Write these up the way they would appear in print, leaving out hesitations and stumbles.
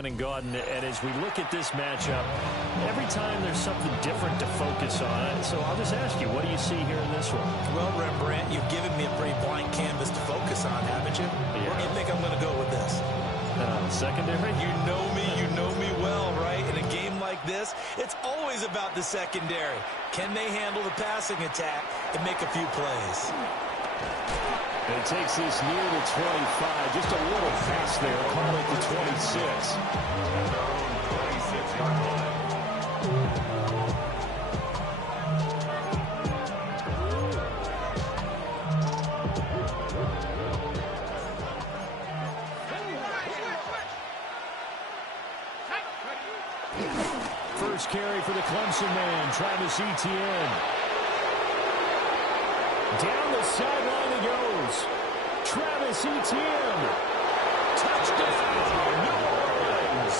Brandon Gaudin, and as we look at this matchup, every time there's something different to focus on. So I'll just ask you, what do you see here in this one? Well, Rembrandt, you've given me a pretty blank canvas to focus on, haven't you? Yeah. Where do you think I'm going to go with this? Secondary? You know me well, right? In a game like this, it's always about the secondary. Can they handle the passing attack and make a few plays? And it takes this near the 25. Just a little past there. Call it the 26. First carry for the Clemson man, Travis Etienne. Down the sideline he goes. Travis Etienne. Touchdown, New Orleans.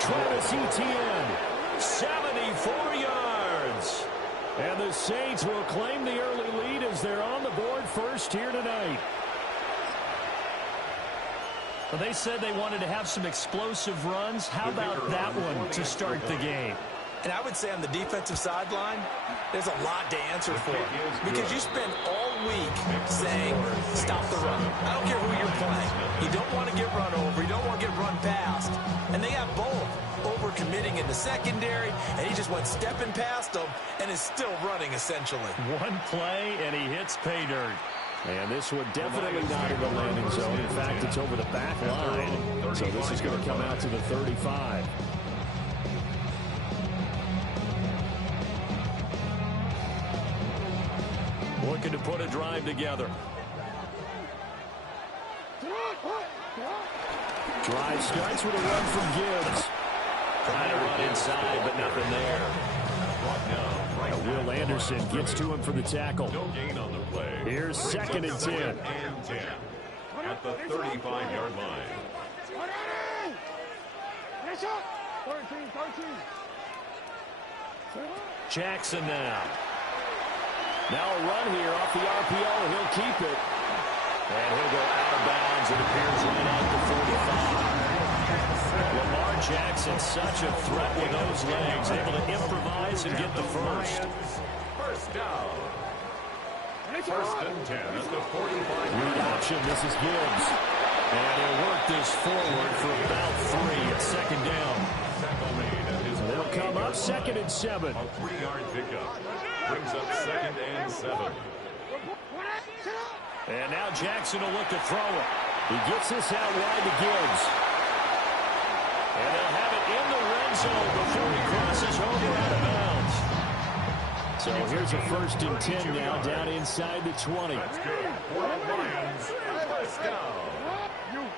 Travis Etienne, 74 yards. And the Saints will claim the early lead as they're on the board first here tonight. Well, they said they wanted to have some explosive runs. How about that one to start the game? And I would say on the defensive sideline, there's a lot to answer for. Because you spend all week saying, stop the run. I don't care who you're playing. You don't want to get run over. You don't want to get run past. And they have both. Over-committing in the secondary, and he just went stepping past them and is still running, essentially. One play, and he hits pay dirt. And this one definitely not in the landing zone. In fact, it's over the back line. So this is going to come out to the 35. Looking to put a drive together. Drive starts with a run from Gibbs. Trying to run inside, but nothing there. Will Anderson gets to him for the tackle. No gain on the play. Here's second and 10. At the 35-yard line. Jackson now. Now a run here off the RPO. He'll keep it. And he'll go out of bounds. It appears right at the 45. Lamar Jackson, such a threat with those legs. Able to improvise and get the first. First down. First and 10 at the 45. Read option. This is Gibbs. And he'll work this forward for about 3 at second down. Tackle made at his They'll come up second and 7. A 3-yard pickup. Brings up second and 7. And now Jackson will look to throw it. He gets this out wide to Gibbs. And they'll have it in the red zone before he crosses over out of bounds. So here's a first and 10 now down inside the 20. That's good for the Lions. First down.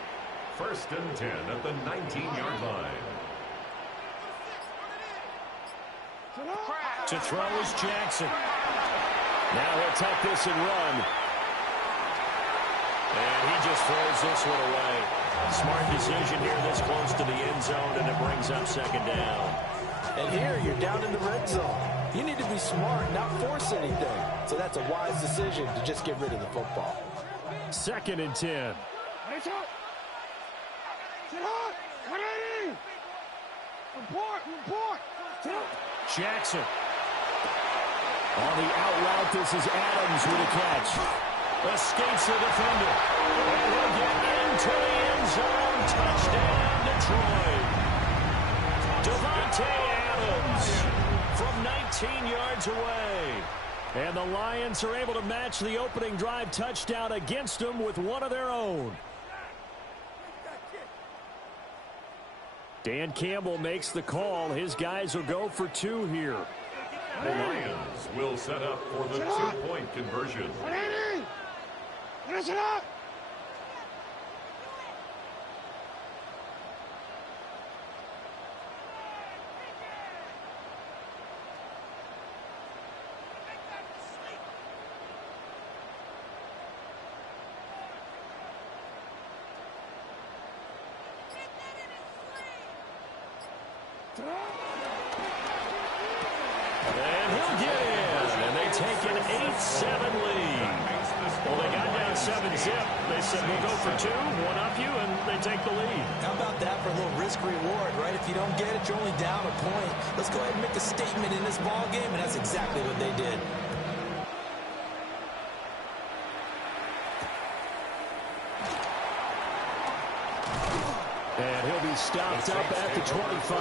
First and 10 at the 19-yard line. To throw is Jackson. Now he'll tuck this and run. And he just throws this one away. Smart decision here this close to the end zone, and it brings up second down. And here you're down in the red zone. You need to be smart, not force anything. So that's a wise decision to just get rid of the football. Second and 10. Jackson. On the out route, this is Adams with a catch. Escapes the defender. And he'll get into the end zone. Touchdown, Detroit. Devontae Adams from 19 yards away. And the Lions are able to match the opening drive touchdown against them with one of their own. Dan Campbell makes the call. His guys will go for 2 here. The Lions will set up for the 2-point conversion. And he'll get in. And they take an 8-7 lead. Well, they got down 7-zip. They said, we'll go for 2, one up you, and they take the lead. How about that for a little risk reward, right? If you don't get it, you're only down a point. Let's go ahead and make a statement in this ball game, and that's exactly what they did. And he'll be stopped up at the 25.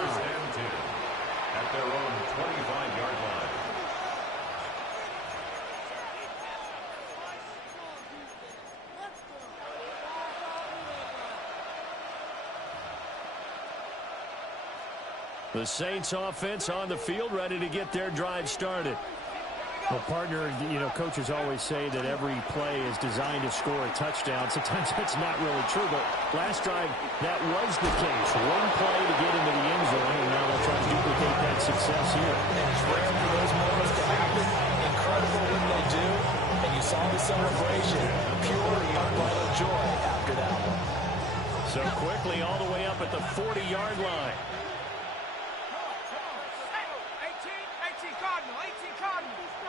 At their own 25-yard line. The Saints offense on the field, ready to get their drive started. Well, partner, coaches always say that every play is designed to score a touchdown. Sometimes that's not really true, but last drive, that was the case. One play to get into the end zone, and now they'll try to duplicate that success here. And it's rare for those moments to happen. Incredible when they do. And you saw the celebration. Pure, unbridled joy after that one. So quickly all the way up at the 40-yard line.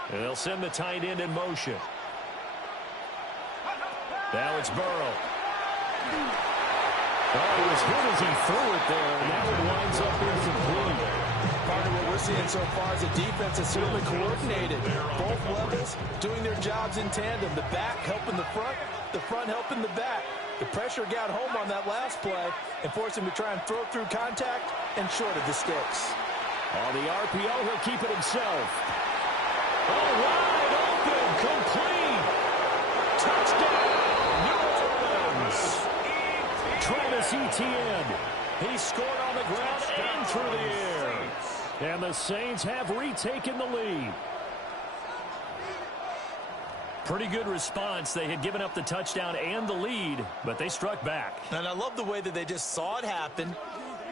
And they'll send the tight end in motion. Now it's Burrow. Oh, he was hit as he threw it there, and that one winds up incomplete. Part of what we're seeing so far is the defense is certainly coordinated. Both levels doing their jobs in tandem. The back helping the front helping the back. The pressure got home on that last play and forced him to try and throw through contact and shorted the sticks. On the RPO, he'll keep it himself. Oh, wide open, complete. Touchdown, New Orleans. Travis Etienne. He scored on the ground and through the air. And the Saints have retaken the lead. Pretty good response. They had given up the touchdown and the lead, but they struck back. And I love the way that they just saw it happen.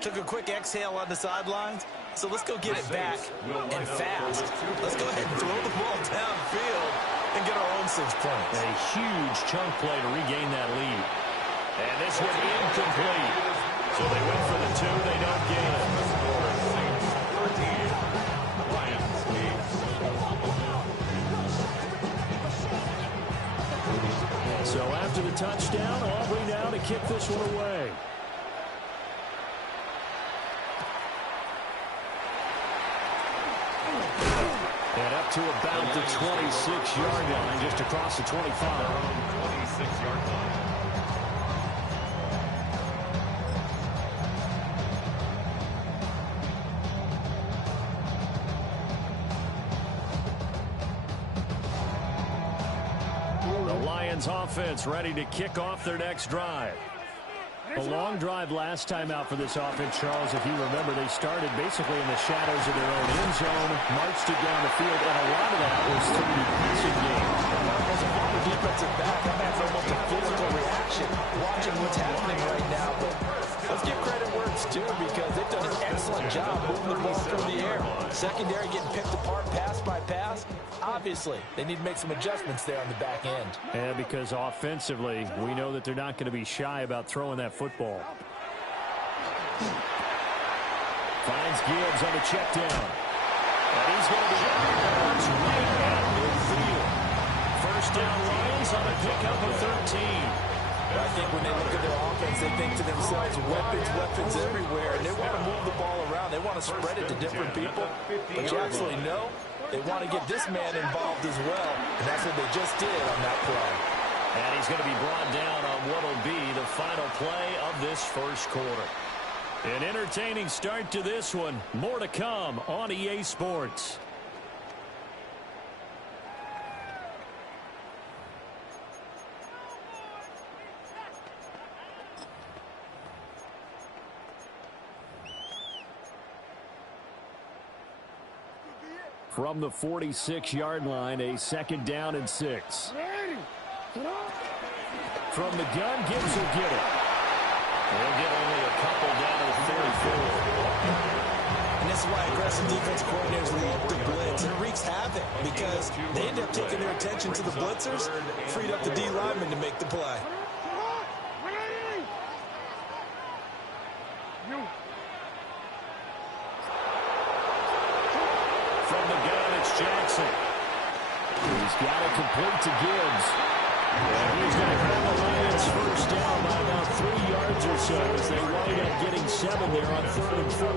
Took a quick exhale on the sidelines. So let's go get it back and fast. Let's go ahead and throw the ball downfield and get our own 6 points. A huge chunk play to regain that lead. And this one incomplete. So they went for the 2. They don't get it. So after the touchdown, Aubrey now to kick this one away. And up to about the 26-yard line, just across the 25. 26-yard line. The Lions offense ready to kick off their next drive. A long drive last time out for this offense, Charles. If you remember, they started basically in the shadows of their own end zone, marched it down the field, and a lot of that was through the passing game. As a former defensive back, I'm having almost a physical reaction watching what's happening right now. But let's give credit where it's due because they've done an excellent job moving the ball through the air. Secondary getting picked apart pass by pass. Obviously, they need to make some adjustments there on the back end. Yeah, because offensively, we know that they're not going to be shy about throwing that football. Finds Gibbs on the check down. And he's going to be out of bounds right at midfield. First down, Lions on a pickup of 13. I think when they look at their offense, they think to themselves, weapons everywhere, and they want to move the ball around. They want to spread it to different people. But you absolutely know they want to get this man involved as well, and that's what they just did on that play. And he's going to be brought down on what will be the final play of this first quarter. An entertaining start to this one. More to come on EA Sports. From the 46-yard line, a second down and 6. From the gun, Gibbs will get it. They'll get only a couple down to the 34. And this is why aggressive defense coordinators lead the blitz. And it wreaks havoc because they end up taking their attention to the blitzers, freed up the D lineman to make the play. From the gun, it's Jackson. He's got it complete to Gibbs. He's going to have the Lions first down by about 3 yards or so as they wind up getting 7 there on 3rd and 4.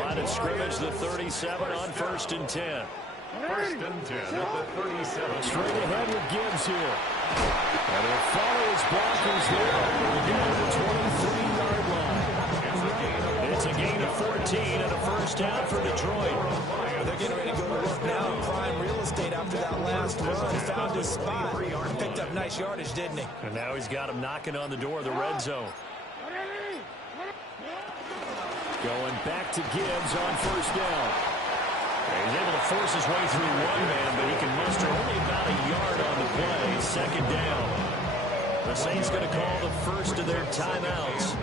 Line of scrimmage, the 37 on 1st and 10. 1st and 10 at the 37. Straight ahead with Gibbs here. And he'll follow his blockers there all the way down to the 23-yard line. It's a gain of 14 and a first down for Detroit. They're getting ready to go to work now in prime real estate after that last run. Found his spot. Picked up nice yardage, didn't he? And now he's got him knocking on the door of the red zone. Going back to Gibbs on first down. He's able to force his way through one man, but he can muster only about a yard on the play. Second down. The Saints going to call the first of their timeouts.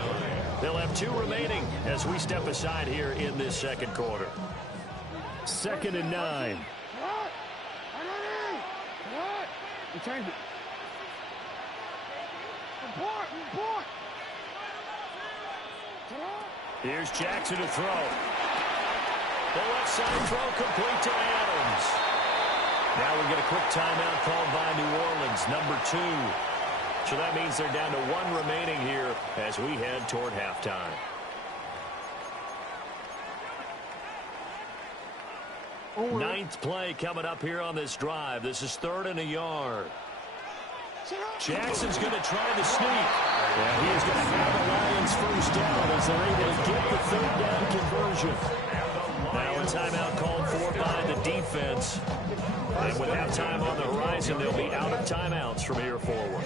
They'll have 2 remaining as we step aside here in this second quarter. 2nd and 9. We changed it. Here's Jackson to throw. The left side throw complete to Adams. Now we get a quick timeout called by New Orleans, number 2. So that means they're down to 1 remaining here as we head toward halftime. Ninth play coming up here on this drive. This is 3rd and a yard. Jackson's going to try the sneak. And he is going to have the Lions first down as they're able to get the 3rd down conversion. Now a timeout called for by the defense. And with halftime on the horizon, they'll be out of timeouts from here forward.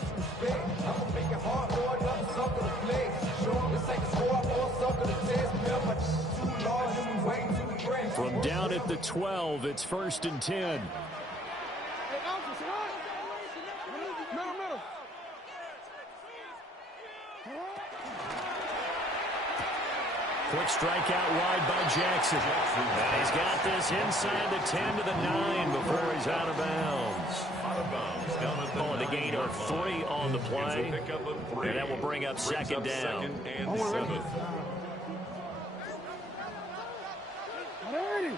From down at the 12, it's 1st and 10. Quick strike out wide by Jackson. And he's got this inside the 10 to the 9 before he's out of bounds. Oh, the gain of 3 on the play. And that will bring up 2nd down. And 7. Hey.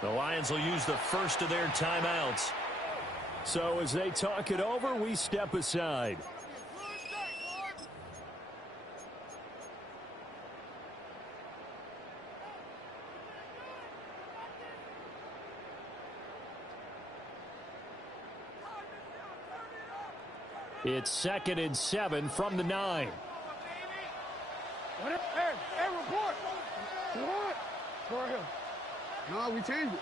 The Lions will use the first of their timeouts. So as they talk it over, we step aside. It's 2nd and 7 from the 9. Hey, report. What? Go ahead. No, we changed it.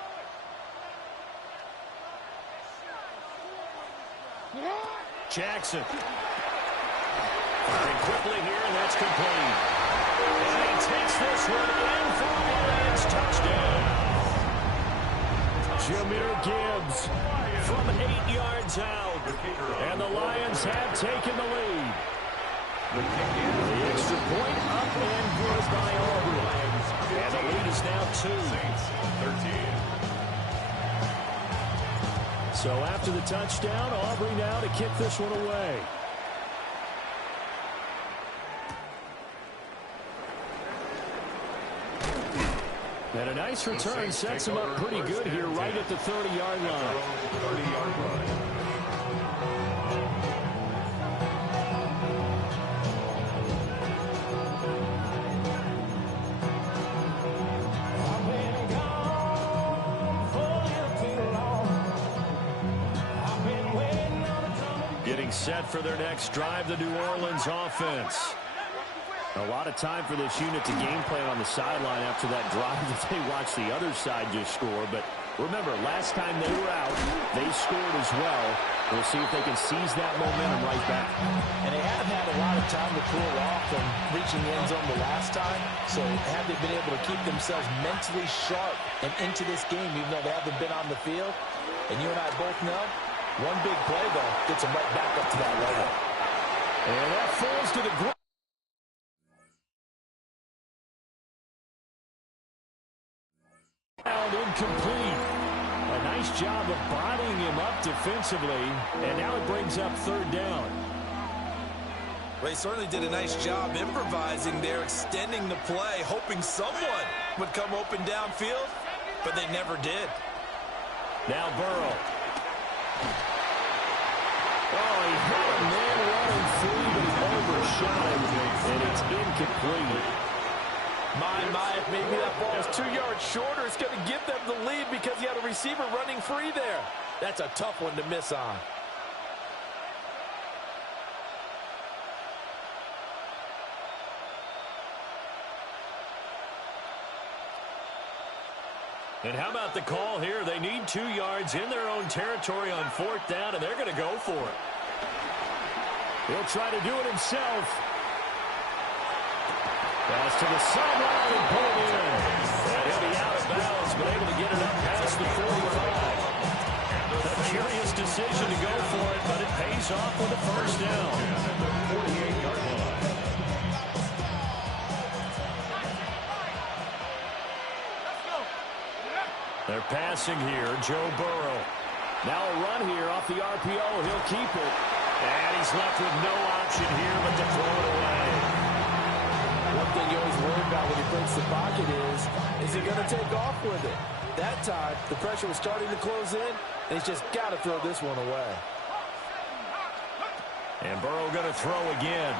Jackson. Firing quickly here, and that's complete. And he takes this one in for a Lions touchdown. Jahmyr Gibbs from 8 yards out. And the Lions have taken the lead. The extra point up and good by Aubrey. And the lead is now 2. 13. So after the touchdown, Aubrey now to kick this one away. And a nice return sets him up pretty good here right at the 30-yard line. 30-yard line. Getting set for their next drive, the New Orleans offense. A lot of time for this unit to game plan on the sideline after that drive that they watched the other side just score. But remember, last time they were out, they scored as well. We'll see if they can seize that momentum right back. And they haven't had a lot of time to cool off from reaching the end zone the last time. So have they been able to keep themselves mentally sharp and into this game, even though they haven't been on the field? And you and I both know, one big play, though, gets them right back up to that level. And that falls to the ground. Incomplete. A nice job of bodying him up defensively, and now it brings up 3rd down. They certainly did a nice job improvising there, extending the play, hoping someone would come open downfield, but they never did. Now Burrow. Oh, he had a man running free, but he overshot him, and it's incomplete. My, if maybe that ball is 2 yards shorter, it's going to give them the lead because he had a receiver running free there. That's a tough one to miss on. And how about the call here? They need 2 yards in their own territory on 4th down, and they're going to go for it. He'll try to do it himself. Pass to the sideline and pulled in. And he'll be out of bounds, but able to get it up past the 45. A curious decision to go for it, but it pays off with a first down. 48-yard line. They're passing here, Joe Burrow. Now a run here off the RPO. He'll keep it. And he's left with no option here but to throw it away. One thing you always worry about when he breaks the pocket is he going to take off with it? That time, the pressure was starting to close in, and he's just got to throw this one away. And Burrow going to throw again.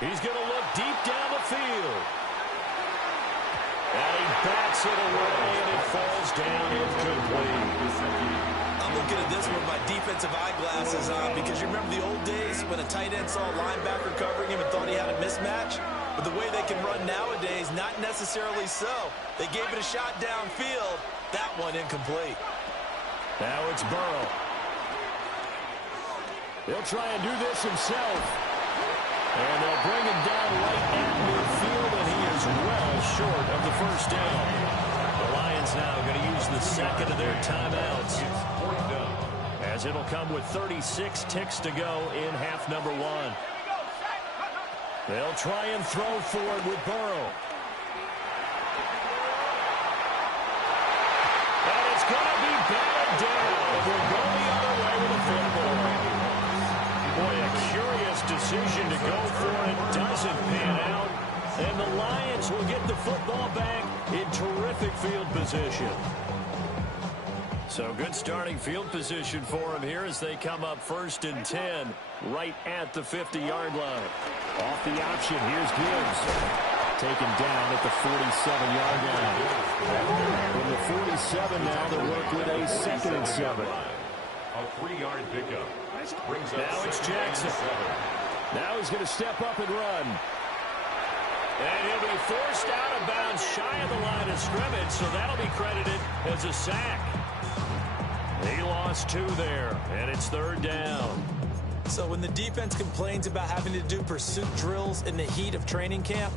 He's going to look deep down the field. And he bats it away, and it falls down incomplete. I'm looking at this with my defensive eyeglasses on because you remember the old days when a tight end saw a linebacker covering him and thought he had a mismatch? But the way they can run nowadays, not necessarily so. They gave it a shot downfield. That one incomplete. Now it's Burrow. He'll try and do this himself. And they'll bring him down right at midfield, and he is well short of the first down. The Lions now going to use the second of their timeouts, as it'll come with 36 ticks to go in half number 1. They'll try and throw for it with Burrow. And it's going to be batted down. We'll go the other way with a football. Boy, a curious decision to go for it. Doesn't pan out. And the Lions will get the football back in terrific field position. So good starting field position for them here as they come up 1st and 10 right at the 50-yard line. Off the option, here's Gibbs. Taken down at the 47-yard line. From the 47 now, they'll work with a 2nd and 7. A 3-yard pickup. Now it's Jackson. Now he's going to step up and run. And he'll be forced out of bounds shy of the line of scrimmage, so that'll be credited as a sack. He lost 2 there, and it's 3rd down. So when the defense complains about having to do pursuit drills in the heat of training camp,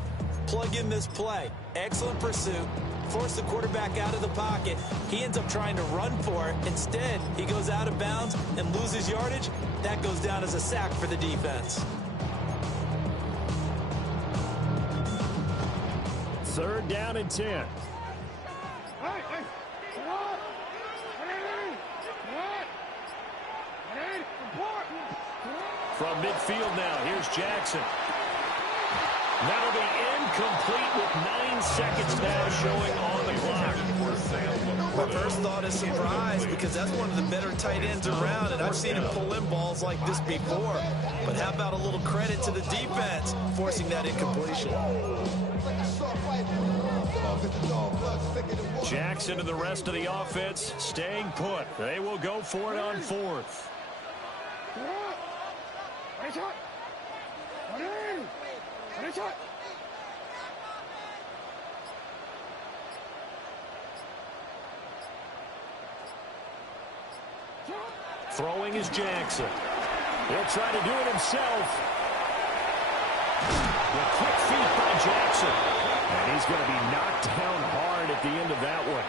plug in this play. Excellent pursuit. Force the quarterback out of the pocket. He ends up trying to run for it. Instead, he goes out of bounds and loses yardage. That goes down as a sack for the defense. 3rd down and 10. From midfield now, here's Jackson. That'll be incomplete with 9 seconds now showing on the clock. My first thought is surprise because that's one of the better tight ends around, and I've seen him pull in balls like this before. But how about a little credit to the defense forcing that incompletion? Jackson and the rest of the offense staying put. They will go for it on 4th. Throwing is Jackson. He'll try to do it himself. The quick feet by Jackson. And he's going to be knocked down hard at the end of that one.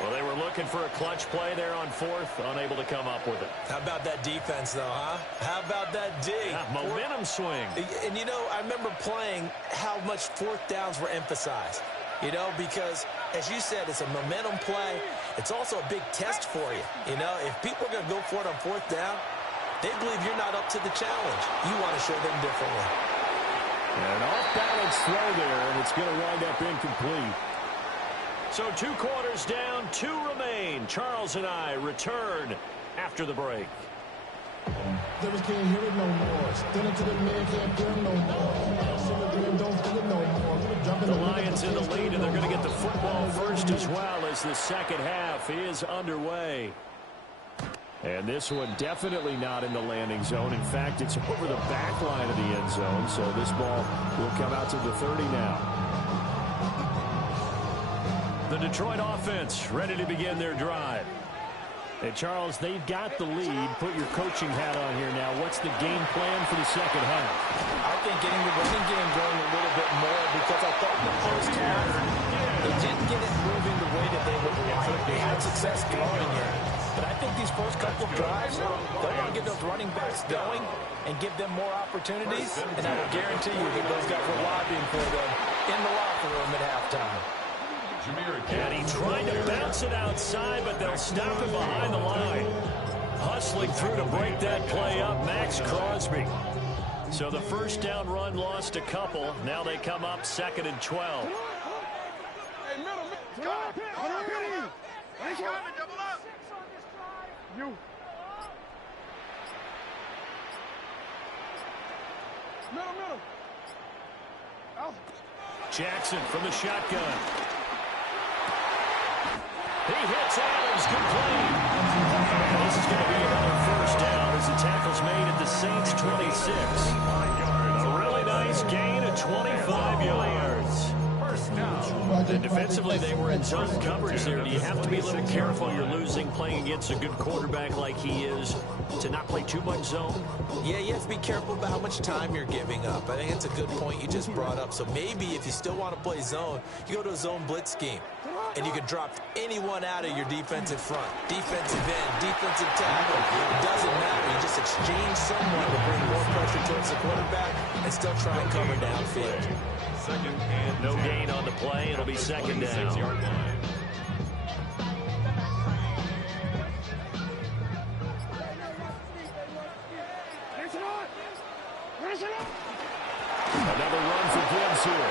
Well, they were looking for a clutch play there on 4th, unable to come up with it. How about that defense, though, huh? How about that D? Yeah, momentum swing. And, you know, I remember playing how much 4th downs were emphasized. You know, because, as you said, it's a momentum play. It's also a big test for you. You know, if people are going to go for it on 4th down, They believe you're not up to the challenge. You want to show them differently. And an off-balance throw there, and it's going to wind up incomplete. So 2 quarters down, 2 remain. Charles and I return after the break. Devils can't hear it no more. Stand up to the man, can't feel no more. Don't feel it no more. The Lions in the lead, and they're going to get the football first as well as the second half is underway. And this one definitely not in the landing zone. In fact, it's over the back line of the end zone. So this ball will come out to the 30 now. The Detroit offense ready to begin their drive. And Charles, they've got the lead. Put your coaching hat on here now. What's the game plan for the second half? I think getting the running game going a little bit more, because I thought in the first half they didn't get it moving the way that they would like. They had success throwing it. But I think these first couple of drives, they'll want to get those running backs going and give them more opportunities. And I will guarantee you that those guys were lobbying for them in the locker room at halftime. And he tried to bounce it outside, but they'll stop him behind the line. Hustling through to break that play up, Max Crosby. So the first down run lost a couple. Now they come up 2nd and 12. Hey, middle. Stop. He's coming. Double up. You. Middle. Out. Jackson from the shotgun. He hits Adams, complete. And this is going to be another first down as the tackle's made at the Saints' 26. A really nice gain of 25 yards. And defensively, they were in zone coverage there. Do you have to be a little careful? You're losing, playing against a good quarterback like he is, to not play too much zone? Yeah, you have to be careful about how much time you're giving up. I think it's a good point you just brought up. So maybe if you still want to play zone, you go to a zone blitz scheme. And you can drop anyone out of your defensive front. Defensive end, defensive tackle. It doesn't matter. You just exchange someone to bring more pressure towards the quarterback and still try and cover downfield. No gain on the play. It'll be 2nd down. Another run for Gibbs here.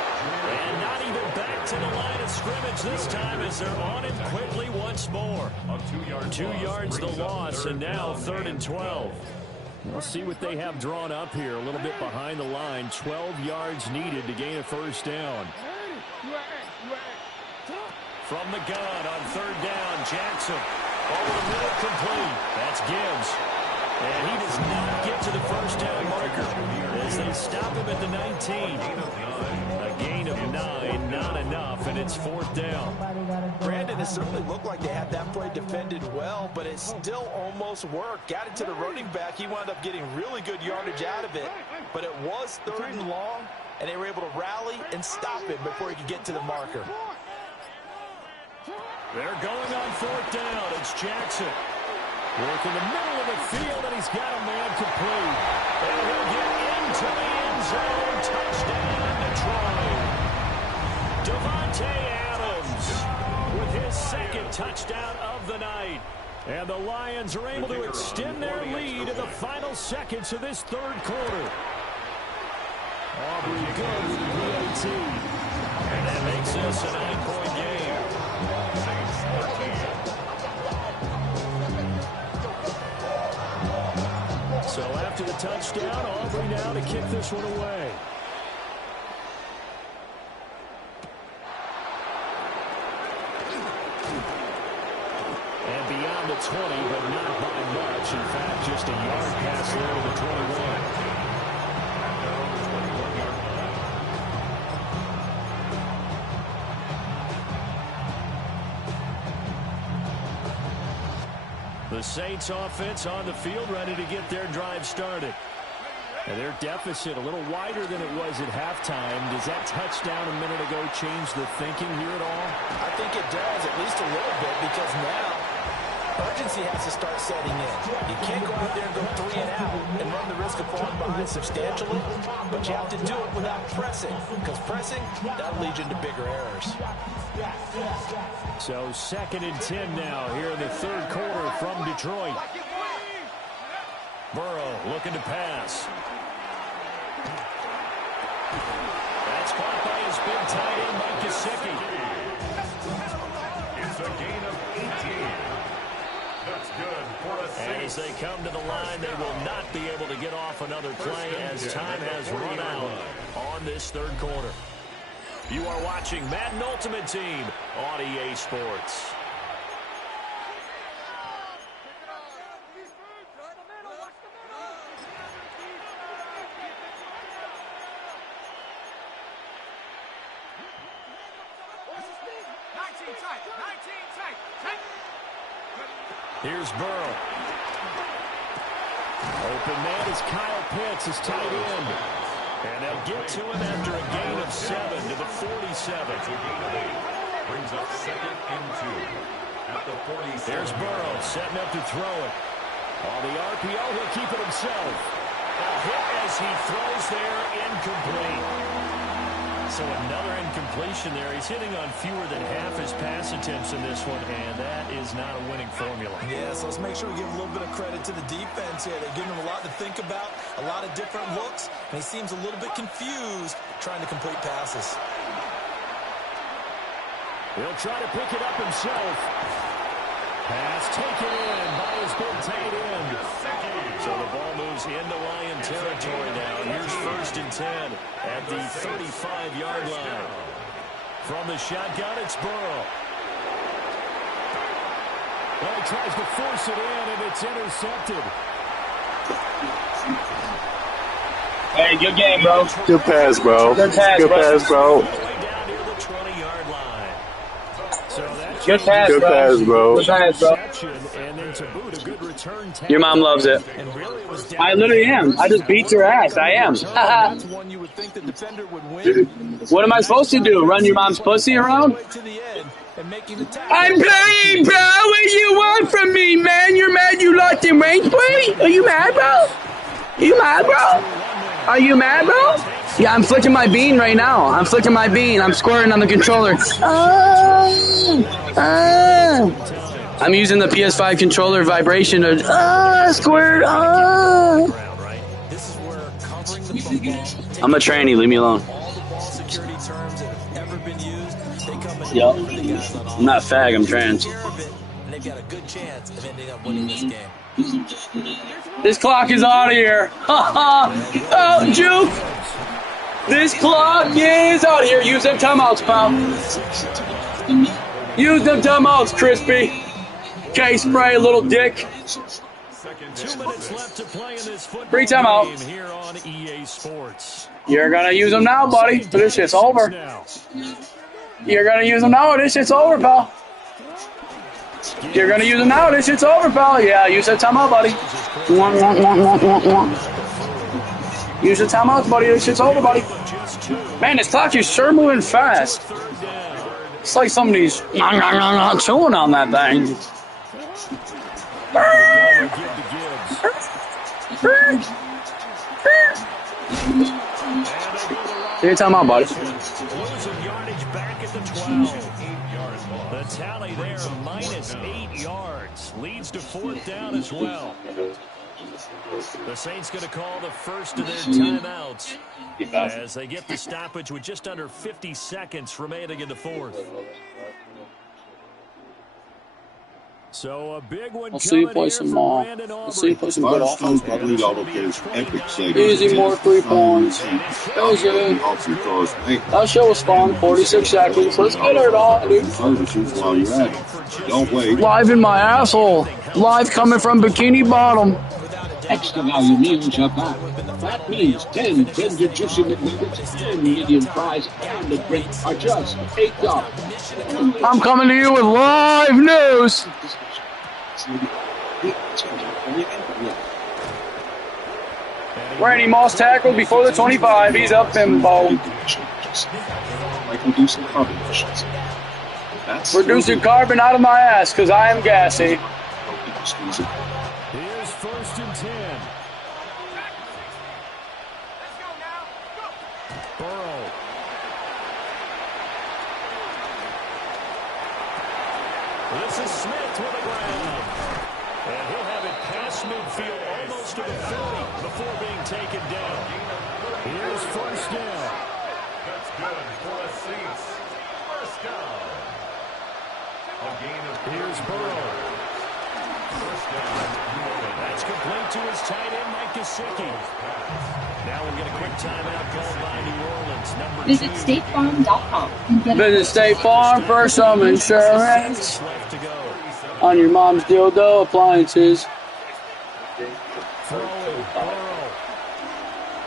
And not even back to the line of scrimmage this time as they're on him quickly once more. 2 yards the loss, and now 3rd and 12. We'll see what they have drawn up here. A little bit behind the line. 12 yards needed to gain a first down. From the gun on 3rd down, Jackson. Over the middle, complete. That's Gibbs. And he does not get to the first down marker as they stop him at the 19. A gain of 9, not enough, and it's 4th down. Brandon, it certainly looked like they had that play defended well, but it still almost worked. Got it to the running back. He wound up getting really good yardage out of it, but it was 3rd and long, and they were able to rally and stop him before he could get to the marker. They're going on 4th down. It's Jackson. Work in the middle of the field, and he's got a man complete. And he'll get into the end zone. Touchdown, Detroit. Davante Adams with his 2nd touchdown of the night. And the Lions are able to extend their lead in the final seconds of this 3rd quarter. Aubrey good with the PAT. And that makes this a 9-point game. So after the touchdown, Aubrey now to kick this one away. And beyond the 20, but not by much. In fact, just a yard pass there to the 21. The Saints offense on the field ready to get their drive started. And their deficit a little wider than it was at halftime. Does that touchdown a minute ago change the thinking here at all? I think it does, at least a little bit, because now urgency has to start setting in. You can't go out there and go 3 and out and run the risk of falling behind substantially, but you have to do it without pressing, because pressing, that'll lead you into bigger errors. So 2nd and 10 now here in the 3rd quarter from Detroit. Burrow looking to pass. That's caught by his big tight end, Mike Gesicki. It's a gain of 18. That's good for a And as they come to the line, they will not be able to get off another play as time has run out on this third quarter. You are watching Madden Ultimate Team on EA Sports. Here's Burrow. Open man is Kyle Pitts, his tight end. And they'll get to him after a gain of 7 to the 47. Brings up 2nd and 2 at the 47. There's Burrow setting up to throw it. On the RPO, he'll keep it himself. A hit as he throws there, incomplete. So another incompletion there. He's hitting on fewer than half his pass attempts in this one, and that is not a winning formula. Yeah, so let's make sure we give a little bit of credit to the defense here. They're giving him a lot to think about, a lot of different looks, and he seems a little bit confused trying to complete passes. He'll try to pick it up himself. Pass taken in by his big tight end. So the ball moves into Lion territory now. Here's 1st and 10 at the 35-yard line. From the shotgun, it's Burrow. Well, he tries to force it in, and it's intercepted. Hey, good game, bro. Good pass, bro. Good pass, Good pass, bro. All the way down near the 20-yard line. So that Good pass, Good bro. pass, bro. Good pass, bro. and then to boot, a good return. Your mom loves it. And really it was I literally am. I just beat her ass. I am. That's one you would think the defender would win. What am I supposed to do? Run your mom's pussy around? To the end and making the tackle. I'm playing, bro. What do you want from me, man? You're mad you lost in range play? Are you mad, bro? You mad, bro? Are you mad, bro? Yeah, I'm flicking my bean right now. I'm flicking my bean. I'm squirting on the controller. I'm using the PS5 controller vibration to squirt. This is where covering the football. I'm a tranny. Leave me alone. All the ball security terms that have ever been used, they come in Yup. over the guys on I'm not fag. I'm trans. care of it, and they've got a good chance of ending up winning this game. This clock is out of here. Oh, juke. This clock is out of here. Use them timeouts, pal. Use them timeouts, Crispy. K-spray, little dick. 2 minutes left to play in this football Free timeout. game here on EA Sports. You're gonna use them now, buddy. But this shit's over. You're gonna use them now, or this shit's over, pal. You're gonna use them now, or this shit's over, pal. Yeah, use that timeout, buddy. Use the timeouts, buddy. This shit's over, buddy. Man, this clock is sure moving fast. It's like somebody's chewing on that thing. Take your time out, buddy. Losing yardage back at the 12. The tally there, -8 yards. Leads to 4th down as well. The Saints going to call the first of their timeouts as they get the stoppage with just under 50 seconds remaining in the 4th. So a big one. I'll see you play some more. I'll see you play some good offense. Probably auto kills epic segments. Easy, more 3 points. Easy. That show was fun. 46 seconds. Let's get it on, dude. Services while you're at it. Don't wait. Live in my asshole. Live coming from Bikini Bottom. Extra value meals are back. That means 10 tender juicy McNuggets, 10 medium fries, and a drink are just $8. I'm coming to you with live news. Randy Moss tackled before the 25. He's up in ball. Like reducing carbon emissions. Reducing carbon out of my ass because I am gassy. Here's 1st and 10. Burrow. This is Smith with the ground. And he'll have it past midfield, almost to the 30, before being taken down. Here's first down. That's good for the Saints. First down. A gain of Here's Burrow. first down. That's complete to his tight end, Mike Gesicki. Now we'll get a quick timeout called by New Orleans. Number Visit 2. statefarm.com. Visit State Farm for some insurance Left to go. on your mom's dildo appliances. Throwing, Burrow.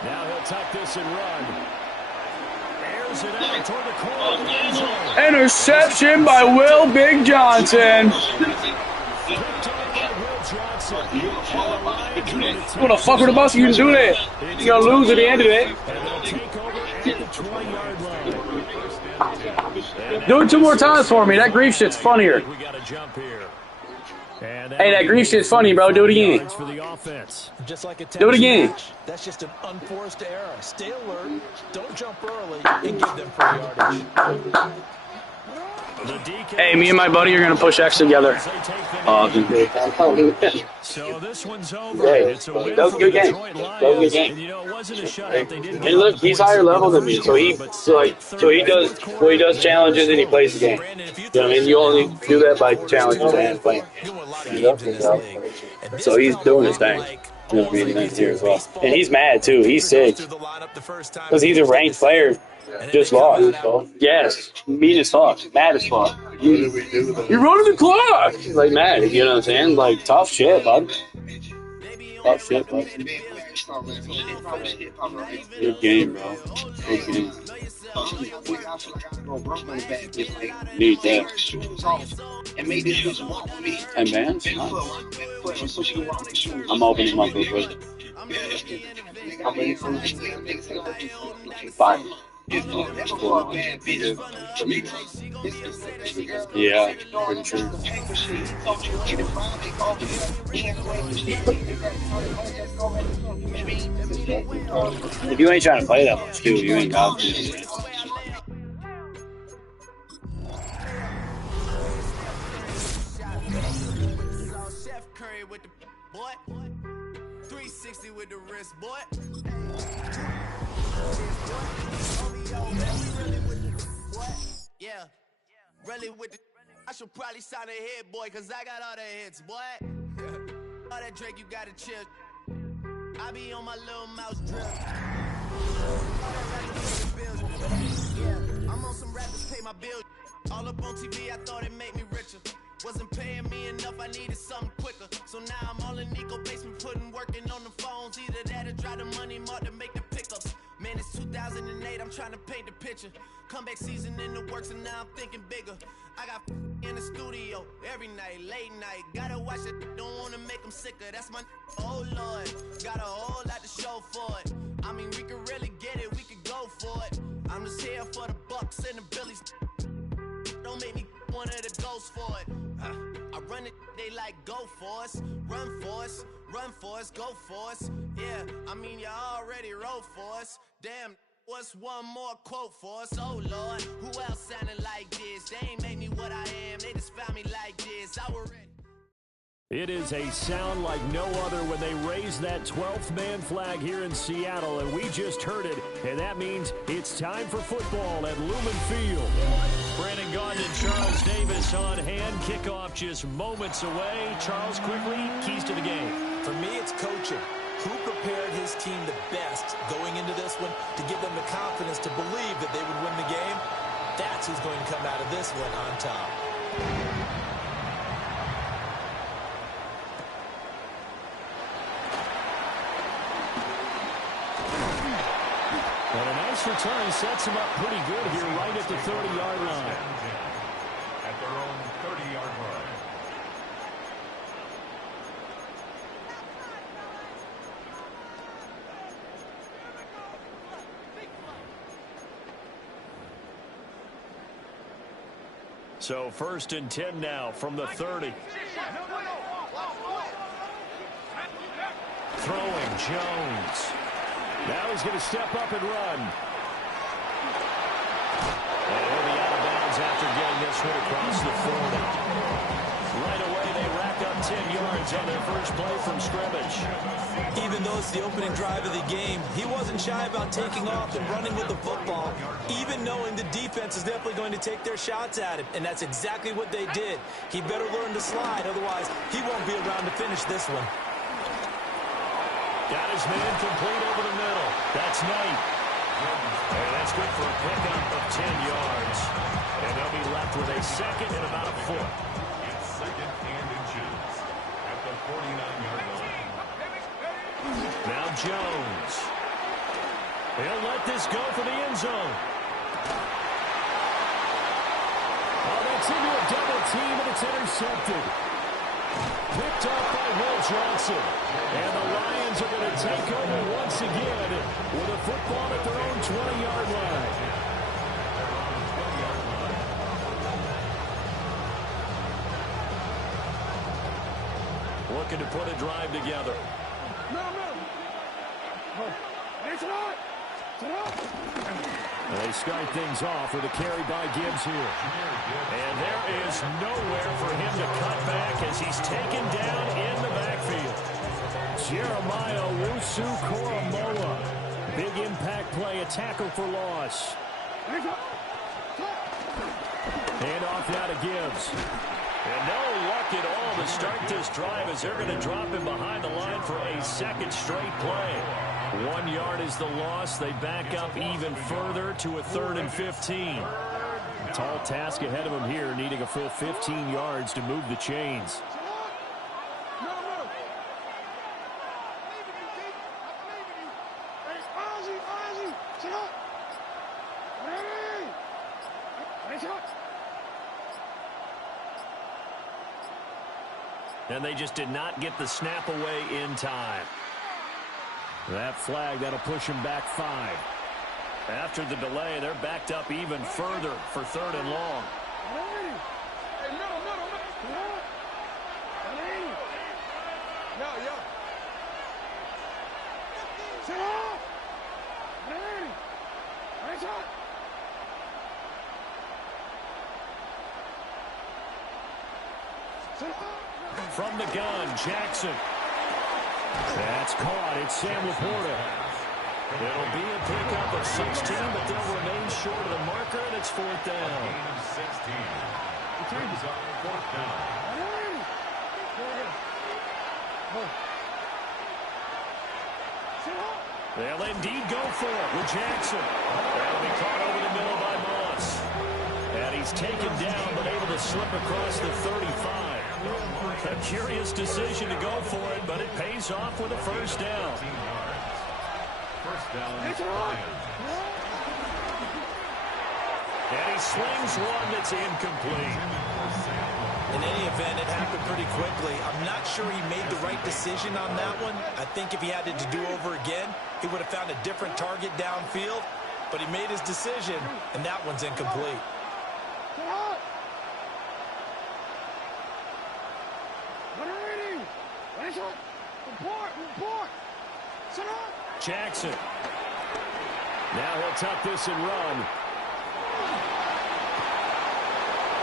Now he'll tuck this and run. Airs it out toward the corner of the end zone. Interception by Will Big Johnson. Picked on by Will Johnson. And the Lions with a What the fuck with the bus? You can do that. You're going to lose at the end of it. And they'll take over at the 20-yard line. Do it 2 more times for me. That grief shit's funnier. We got a jump here. And Hey, that grief shit's funny, bro. Do it again. for the offense. Just like a Do it again. match, that's just an unforced error. Stay alert, don't jump early, and give them free yardage. The DK Hey, me and my buddy are going to push X together. as they take the knee. So this one's over. It's a win That was a for good the game. Detroit That was a good Lions. game. And, you know, it wasn't a shutout. They didn't And look, he's higher level than me, so he does challenges and he plays the game. You know what I mean? You only do that by challenges and playing. So he's doing his thing. You know what I mean? Nice here as well. And he's mad too. He's sick because he's a ranked player. Just lost. Yes, mean as fuck, mad as fuck. You're running the clock. Like mad. You know what I'm saying? Like tough shit, bud. Tough shit, bud. Good game, bro. Good game. Need that. And man, I'm opening them up real quick. Fine. Yeah, pretty sure. If you ain't trying to play that much, too, you ain't got to. With the boy, 360 with the wrist, boy. Yeah, really with the. I should probably sign a hit, boy, cause I got all the hits, boy. All that Drake, you gotta chill. I be on my little mouse drip. Yeah, I'm on some rappers, pay my bills. All up on TV, I thought it made me richer. Wasn't paying me enough, I needed something quicker. So now I'm all in Nico basement, working on the phones. Either that or try the money mark to make the pickups. Man, it's 2008, I'm trying to paint the picture. Comeback season in the works and now I'm thinking bigger. I got in the studio every night, late night. Gotta watch it, don't wanna make them sicker. That's my oh Lord, got a whole lot to show for it. I mean, we could really get it, we could go for it. I'm just here for the Bucks and the Billies. Don't make me one of the ghosts for it. I run it, they like go for us, run for us, run for us, go for us. Yeah, I mean you already wrote for us. Damn, what's one more quote for us? Oh Lord, who else sounded like this? They ain't made me what I am, they just found me like this. I was ready. It is a sound like no other when they raise that 12th man flag here in Seattle, and we just heard it, and that means it's time for football at Lumen Field. Brandon Gaudin and Charles Davis on hand. Kickoff just moments away. Charles, quickly, keys to the game. For me, it's coaching. Who prepared his team the best going into this one to give them the confidence to believe that they would win the game? That's who's going to come out of this one on top. And a nice return sets him up pretty good here right at the 30-yard line. At their own 30-yard line. So 1st and 10 now from the 30. Throwing Jones. Now he's going to step up and run. And he'll be out of bounds after getting this one across the 40. Right away, they rack up 10 yards on their first play from scrimmage. Even though it's the opening drive of the game, he wasn't shy about taking off and running with the football, even knowing the defense is definitely going to take their shots at him, and that's exactly what they did. He better learn to slide, otherwise he won't be around to finish this one. Got his man complete over the middle. That's Knight. And that's good for a pickup of 10 yards. And they'll be left with a second and about a foot. It's second and inches at the 49-yard line. Now Jones. He'll let this go for the end zone. Oh, that's into a double team, and it's intercepted. Picked up by Will Johnson. And the Lions are going to take over once again with a football at their own 20-yard line. Looking to put a drive together. And they start things off with a carry by Gibbs here. And there is nowhere for him to cut back as he's taken down in the backfield. Jeremiah Owusu-Koramoah. Big impact play, a tackle for loss. Hand off now to Gibbs. And no luck at all to start this drive as they're going to drop him behind the line for a second straight play. 1 yard is the loss. They back up even further to a 3rd and 15. Tall task ahead of him here, needing a full 15 yards to move the chains. And they just did not get the snap away in time. That flag, that'll push him back 5. After the delay, they're backed up even further for 3rd and long. From the gun, Jackson. That's caught. It's Sam Laporta. It'll be a pickup of 16, but they'll remain short of the marker, and it's 4th down. 16. Brings up 4th down. They'll indeed go for it with Jackson. That'll be caught over the middle by Moss. And he's taken down, but able to slip across the 35. A curious decision to go for it, but it pays off with a first down. First down, Lions. And he slings one that's incomplete. In any event, it happened pretty quickly. I'm not sure he made the right decision on that one. I think if he had it to do over again, he would have found a different target downfield. But he made his decision, and that one's incomplete. Jackson. Now he'll tuck this and run.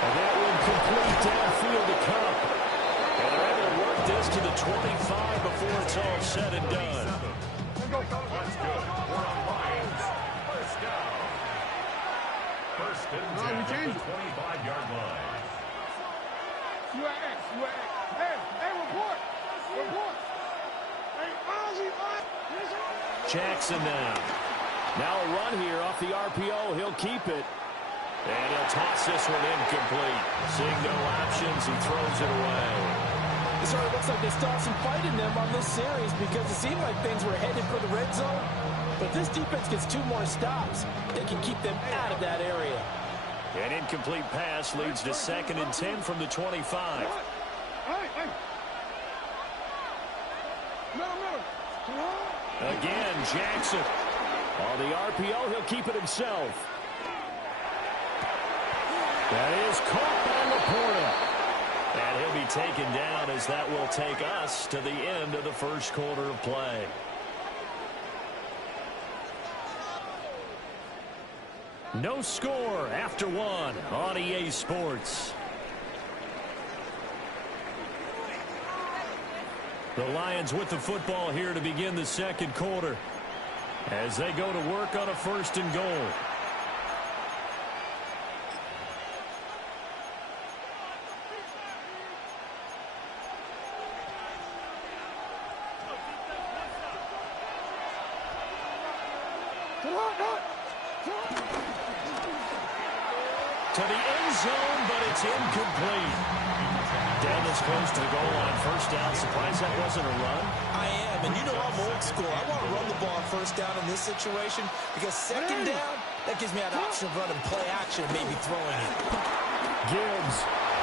And that one complete downfield to Cup. And they're able to work this to the 25 before it's all said and done. That's good. We're on Lions. First down. First and 10 at the 25-yard line. Jackson now. Now a run here off the RPO. He'll keep it. And he'll toss this one incomplete. Seeing no options, he throws it away. It sort of looks like they still have some fight in them on this series because it seemed like things were headed for the red zone. But this defense gets 2 more stops. They can keep them out of that area. An incomplete pass leads to 2nd and 10 from the 25. Again, Jackson. On the RPO, he'll keep it himself. That is caught by Laporta. And he'll be taken down as that will take us to the end of the first quarter of play. No score after one on EA Sports. The Lions with the football here to begin the second quarter as they go to work on a 1st and goal. To the end zone, but it's incomplete. Down this close to the goal line. 1st down. Surprised that wasn't a run. I am, and you know I'm old school. I want to run the ball on 1st down in this situation because 2nd down, that gives me an option of running play action and maybe throwing it. Gibbs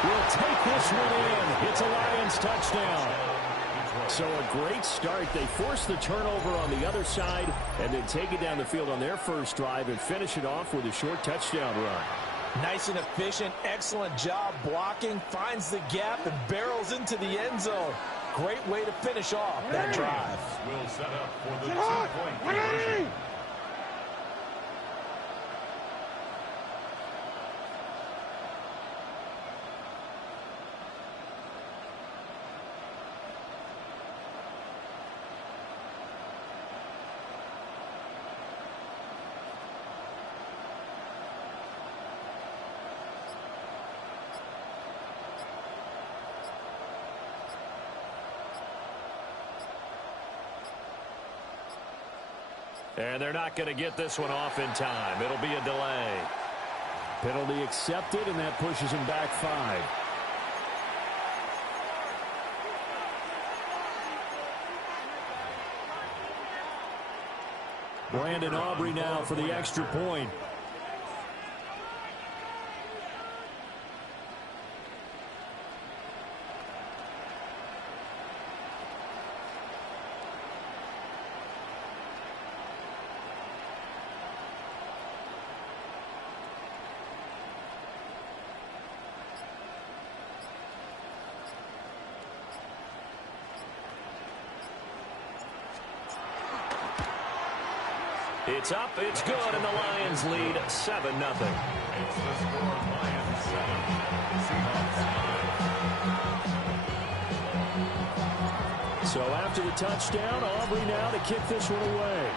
will take this one in. It's a Lions touchdown. So a great start. They force the turnover on the other side and then take it down the field on their first drive and finish it off with a short touchdown run. Nice and efficient, excellent job blocking, finds the gap and barrels into the end zone. Great way to finish off that drive. Will set up for the 2-point conversion. And they're not going to get this one off in time. It'll be a delay. Penalty accepted, and that pushes him back 5. Brandon Aubrey now for the extra point. It's up, it's good, and the Lions lead 7-0. It's the score, Lions 7, Seahawks 9. So after the touchdown, Aubrey now to kick this one away.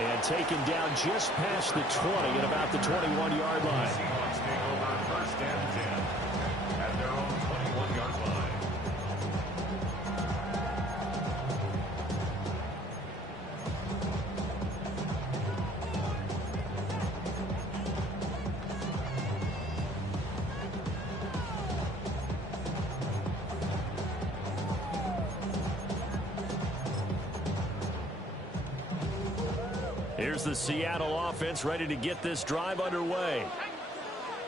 And taken down just past the 20 at about the 21-yard line. Seahawks take over 1st and 10 at their own 21-yard line. Here's the Seattle offense ready to get this drive underway.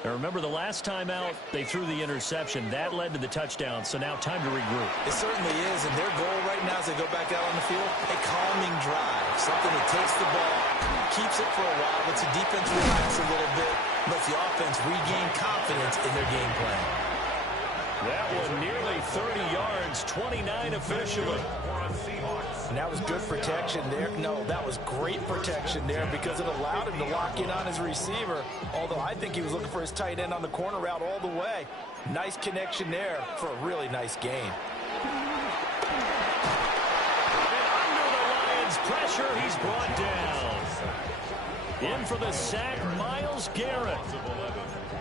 Now remember, the last time out, they threw the interception. That led to the touchdown, so now time to regroup. It certainly is, and their goal right now as they go back out on the field, a calming drive. Something that takes the ball, keeps it for a while, lets the defense relax a little bit, lets the offense regain confidence in their game plan. That was nearly 30 yards, 29 officially. And that was good protection there. No, that was great protection there because it allowed him to lock in on his receiver, although I think he was looking for his tight end on the corner route all the way. Nice connection there for a really nice gain. And under the Lions' pressure, he's brought down. In for the sack, Myles Garrett.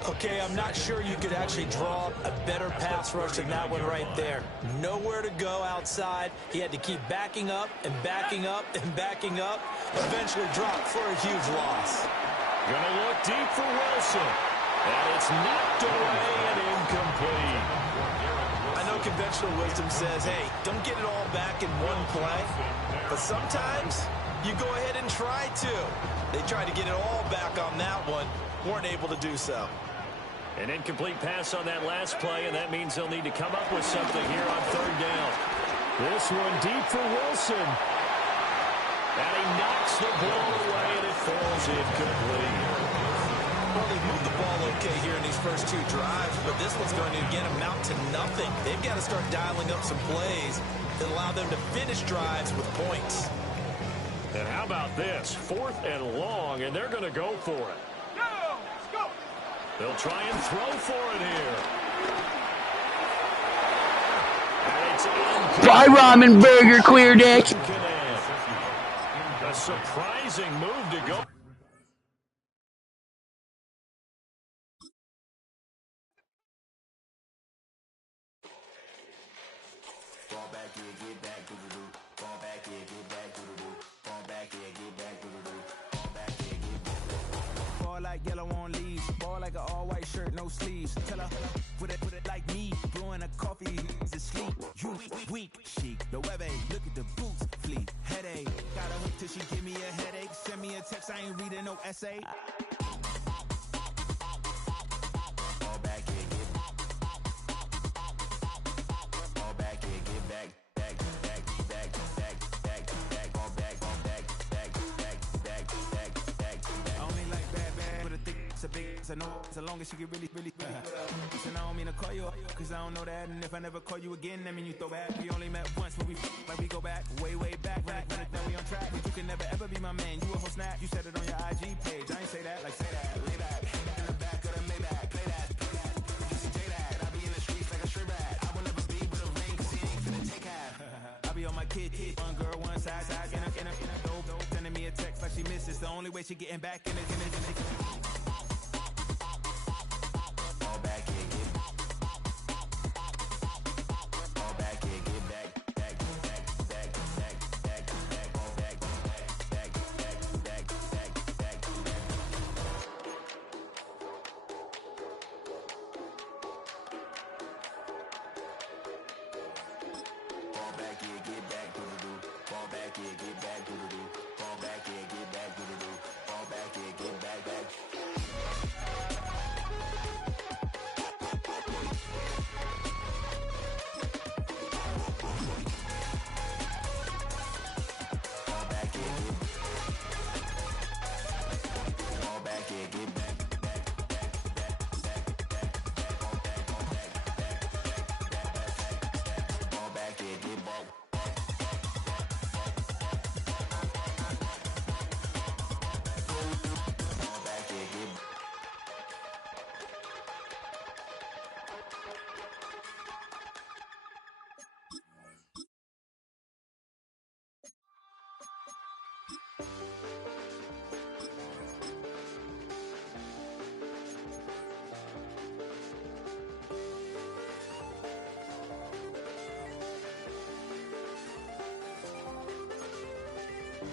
Okay, I'm not sure you could actually draw a better pass rush than that one right there. Nowhere to go outside. He had to keep backing up and backing up and backing up. Eventually dropped for a huge loss. Gonna look deep for Wilson. And it's knocked away and incomplete. I know conventional wisdom says, hey, don't get it all back in one play. But sometimes you go ahead and try to. They tried to get it all back on that one. Weren't able to do so. An incomplete pass on that last play, and that means they'll need to come up with something here on 3rd down. This one deep for Wilson. And he knocks the ball away, and it falls incomplete. Well, they moved the ball okay here in these first 2 drives, but this one's going to, again, amount to nothing. They've got to start dialing up some plays that allow them to finish drives with points. And how about this? 4th and long, and they're going to go for it. Let's go. They'll try and throw for it here. And it's in. Fry ramen burger, clear deck. A surprising move to go. Ball like yellow on leaves. Ball like an all-white shirt, no sleeves. Tell her, put it like me. Blowing a coffee, he's asleep. You weak, chic. The web look at the boots, fleet. Headache. Got a hook till she give me a headache. Send me a text, I ain't reading no essay. Ball back here, get ball back here, get back. I know so long as she get really listen, I don't mean to call you up, cause I don't know that. And if I never call you again, that mean you throw back. We only met once, but we go back, way back. When we on track, but you can never ever be my man. You a whole snap, you said it on your IG page. I ain't say that, like say that, lay back. In the back of the Maybach, play that. Kissy J that, I be in the streets like a strip rat. I will never be with a ring, cause he ain't finna take half. I be on my kid, one girl, one side, in a dope, sending me a text like she misses. The only way she getting back in it.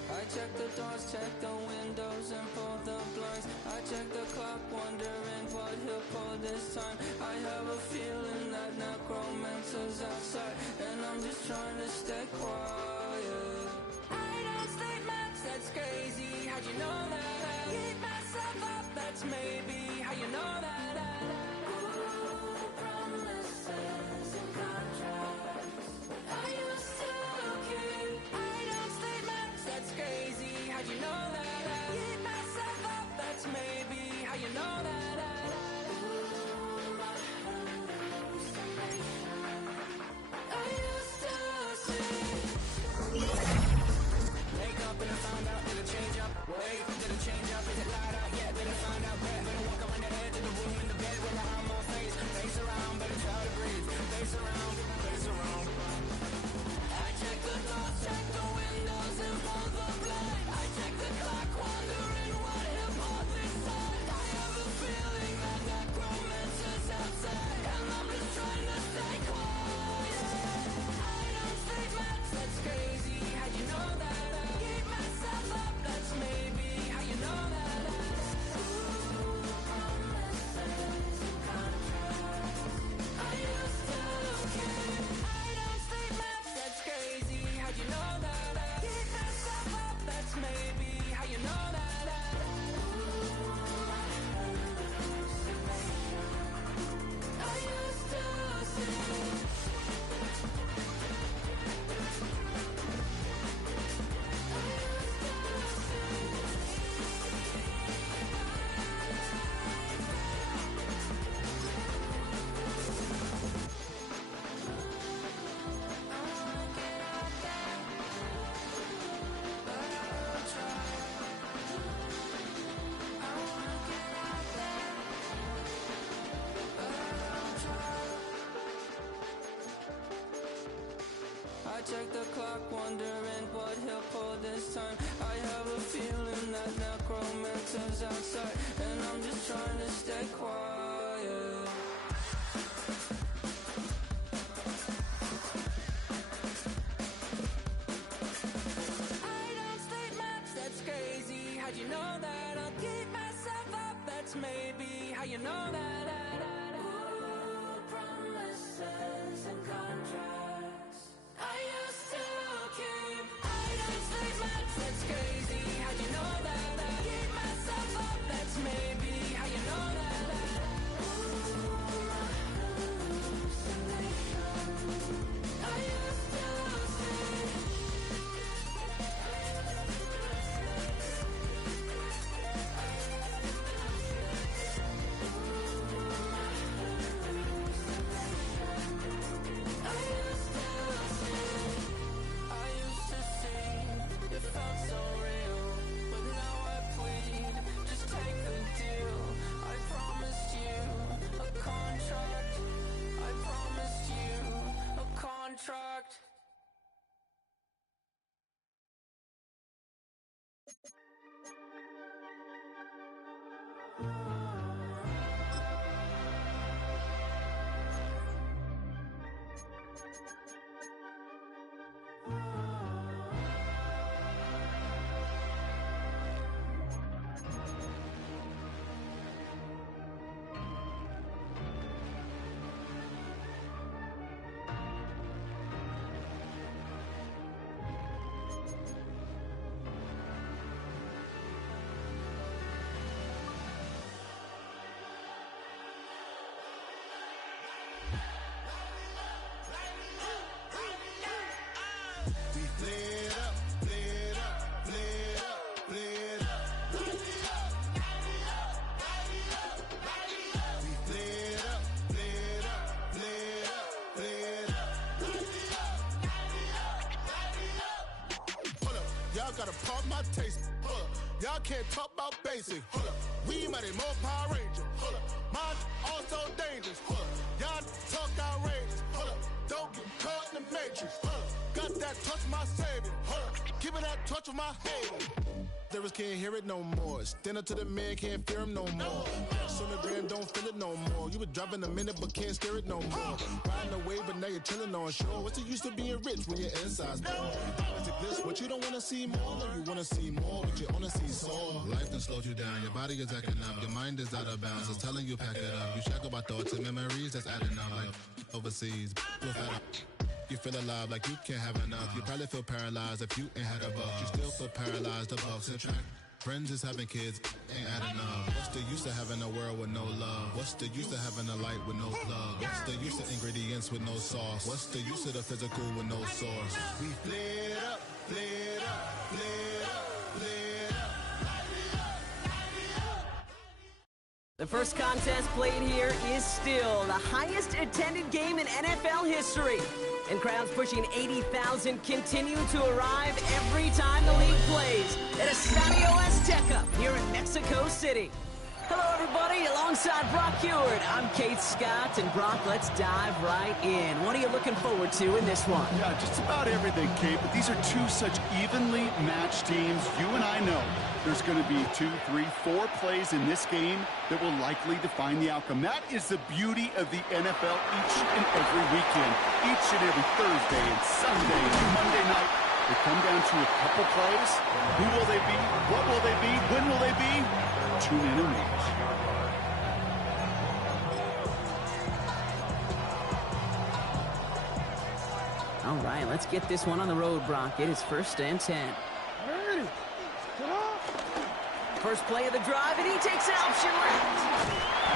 I check the doors, check the windows, and pull the blinds. I check the clock, wondering what he'll pull this time. I have a feeling that necromancer's outside, and I'm just trying to stay quiet. I don't sleep much, that's crazy. How'd you know that? Keep myself up, that's maybe how you know that. Ooh, promises and contracts. I used to keep. I don't sleep much, that's crazy. How'd you know that? Keep myself up, that's maybe how you know that. Ooh, my hallucination. I used to see. Wake up and I found out that it change up. Wait, did it change up? Is it light out yet? Did I find out? Better walk around the edge of the room in the bed when I check the clock, wondering what he'll pull this time. I have a feeling that necromancer's outside, and I'm just trying to stay quiet. I don't sleep much, that's crazy. How'd you know that? I'll keep myself up, that's maybe how you know that. Ooh, promises and contracts I used to keep. I don't sleep much, that's crazy. How'd you know that? I keep myself up, that's maybe how you know that. Ooh, my hallucination I used to see. It felt so real, but now I plead, just take the deal. I promised you a contract. I promised you a contract. Y'all gotta pump my taste. Hold up. Y'all can't talk about basic. Hold up. We might more Power Ranger. Hold up. Mine also dangerous. Hold up. Y'all talk outrageous. Hold up. Don't get caught in the matrix. Hold up. Got that touch my savior. Hold up. Give me that touch with my hater. Lyrics can't hear it no more. Stand up to the man, can't fear him no more. Sonogram don't feel it no more. You were driving a minute but can't steer it no more. Riding away but now you're chilling on shore. What's the use of being rich when your inside's poor? Is it this what you don't wanna see more? Or you wanna see more but you wanna see sore? Life done slowed you down. Your body is acting up. Your mind is out of bounds. It's telling you pack it up. You shackle by thoughts and memories that's adding up. Like overseas. You feel alive like you can't have enough. You probably feel paralyzed if you ain't had a buck. You still feel paralyzed above subtract. Friends is having kids, ain't adding up. What's the use of having a world with no love? What's the use of having a light with no plug? What's the use of ingredients with no sauce? What's the use of the physical with no source? We flared up, flared up, flared up, flared up. The first contest played here is still the highest attended game in NFL history. And crowds pushing 80,000 continue to arrive every time the league plays at Estadio Azteca here in Mexico City. Hello, everybody. Alongside Brock Heward, I'm Kate Scott. And Brock, let's dive right in. What are you looking forward to in this one? Yeah, just about everything, Kate. But these are two such evenly matched teams. You and I know there's going to be 2, 3, 4 plays in this game that will likely define the outcome. That is the beauty of the NFL each and every weekend. Each and every Thursday and Sunday and Monday night, they come down to a couple plays. Who will they be? What will they be? When will they be? Tune in and watch. All right, let's get this one on the road, Brock. It is 1st and 10. First play of the drive, and he takes an option left.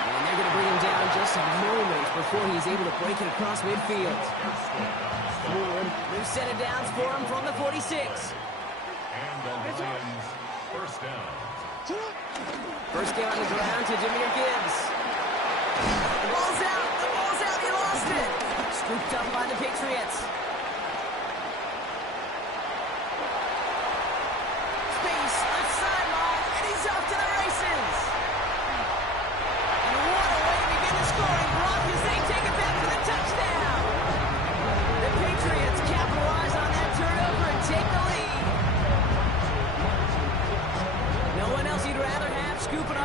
And they're going to bring him down just a moment before he's able to break it across midfield. New set of downs for him from the 46. And the Lions, first down. First down on the ground to Jahmyr Gibbs. The ball's out. The ball's out. He lost it. Scooped up by the Patriots. Space, left sideline, and he's off to the races. And what a way to begin the scoring block as they take it back for the touchdown. The Patriots capitalize on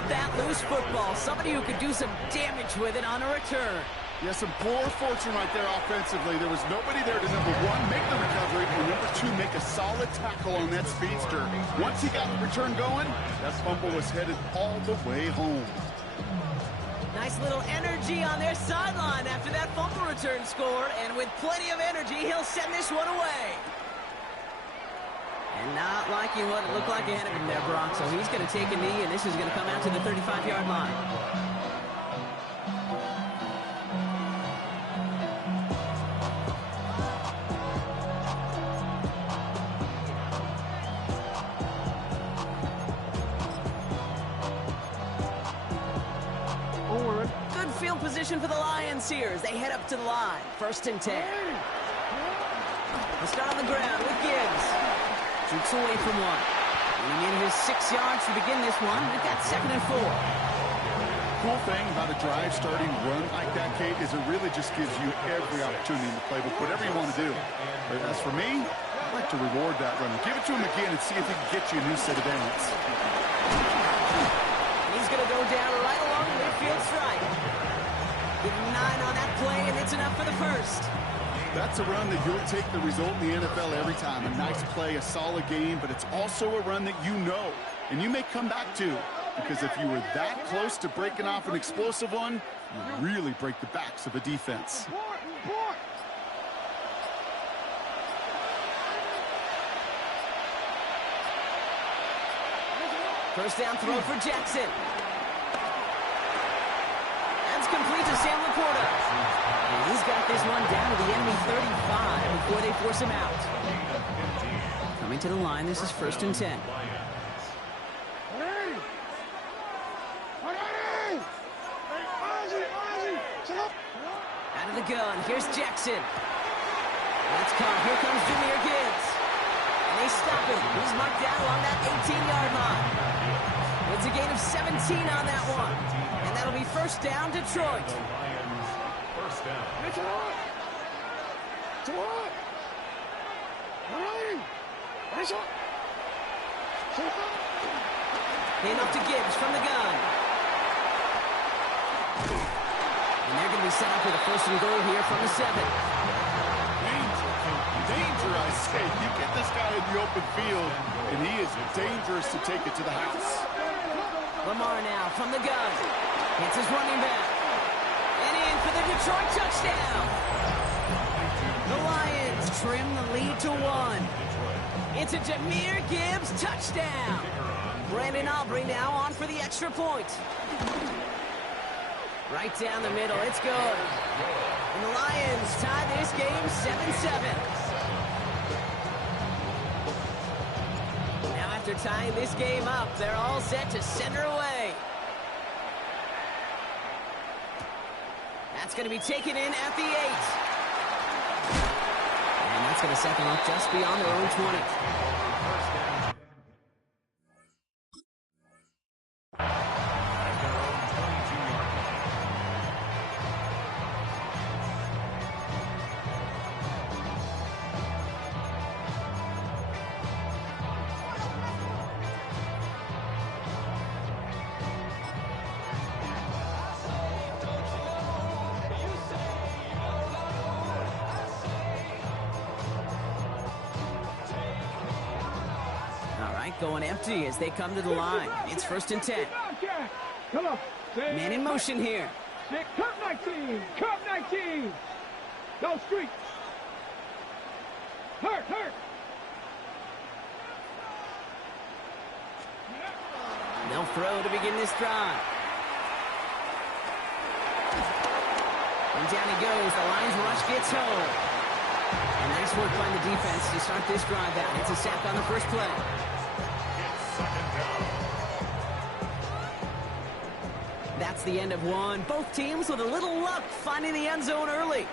love that loose football. Somebody who could do some damage with it on a return. Yeah, some poor fortune right there offensively. There was nobody there to, number one, make the recovery, and number two, make a solid tackle on that speedster. Once he got the return going, that fumble was headed all the way home. Nice little energy on their sideline after that fumble return score, and with plenty of energy, he'll send this one away. And not liking what it looked like ahead of him there, Brock, so he's going to take a knee, and this is going to come out to the 35-yard line. Good field position for the Lions here as they head up to the line. 1st and 10. They'll start on the ground with Gibbs. Shoots away from one. Getting in his 6 yards to begin this one. We've got 2nd and 4. Cool thing about a drive starting run like that, Kate, is it really just gives you every opportunity in the playbook, whatever you want to do. But as for me, I like to reward that runner. Give it to him again and see if he can get you a new set of downs. He's going to go down right along the midfield stripe. Give him 9 on that play, and it's enough for the first. That's a run that you'll take the result in the NFL every time. A nice play, a solid game, but it's also a run that you know and you may come back to, because if you were that close to breaking off an explosive one, you really break the backs of a defense. First down throw for Jackson. That's complete to Sam Laporta. And he's got this one down to the enemy 35 before they force him out. Coming to the line, this is 1st and 10. Out of the gun, here's Jackson. That's caught. Here comes Jahmyr Gibbs. And they stop him. He's marked down along that 18-yard line. It's a gain of 17 on that one. And that'll be 1st down, Detroit. First down. Hand off to Gibbs from the gun. And they're going to be set up with a 1st and goal here from the 7. Danger, I say. You get this guy in the open field, and he is dangerous to take it to the house. Lamar now from the gun. Hits his running back. And in for the Detroit touchdown. The Lions trim the lead to 1. It's a Jahmyr Gibbs touchdown. Brandon Aubrey now on for the extra point. Right down the middle. It's good. And the Lions tie this game 7-7. Now after tying this game up, they're all set to send her away. That's going to be taken in at the 8. And that's going to set them up just beyond their own 20. Going empty as they come to the line. It's 1st and 10. Come on. Man in motion here. Cup 19. Cup 19. Go street. Hurt. They'll throw to begin this drive. And down he goes. The Lions rush gets home. And nice work by the defense to start this drive out. It's a sack on the first play. That's the end of one. Both teams with a little luck finding the end zone early.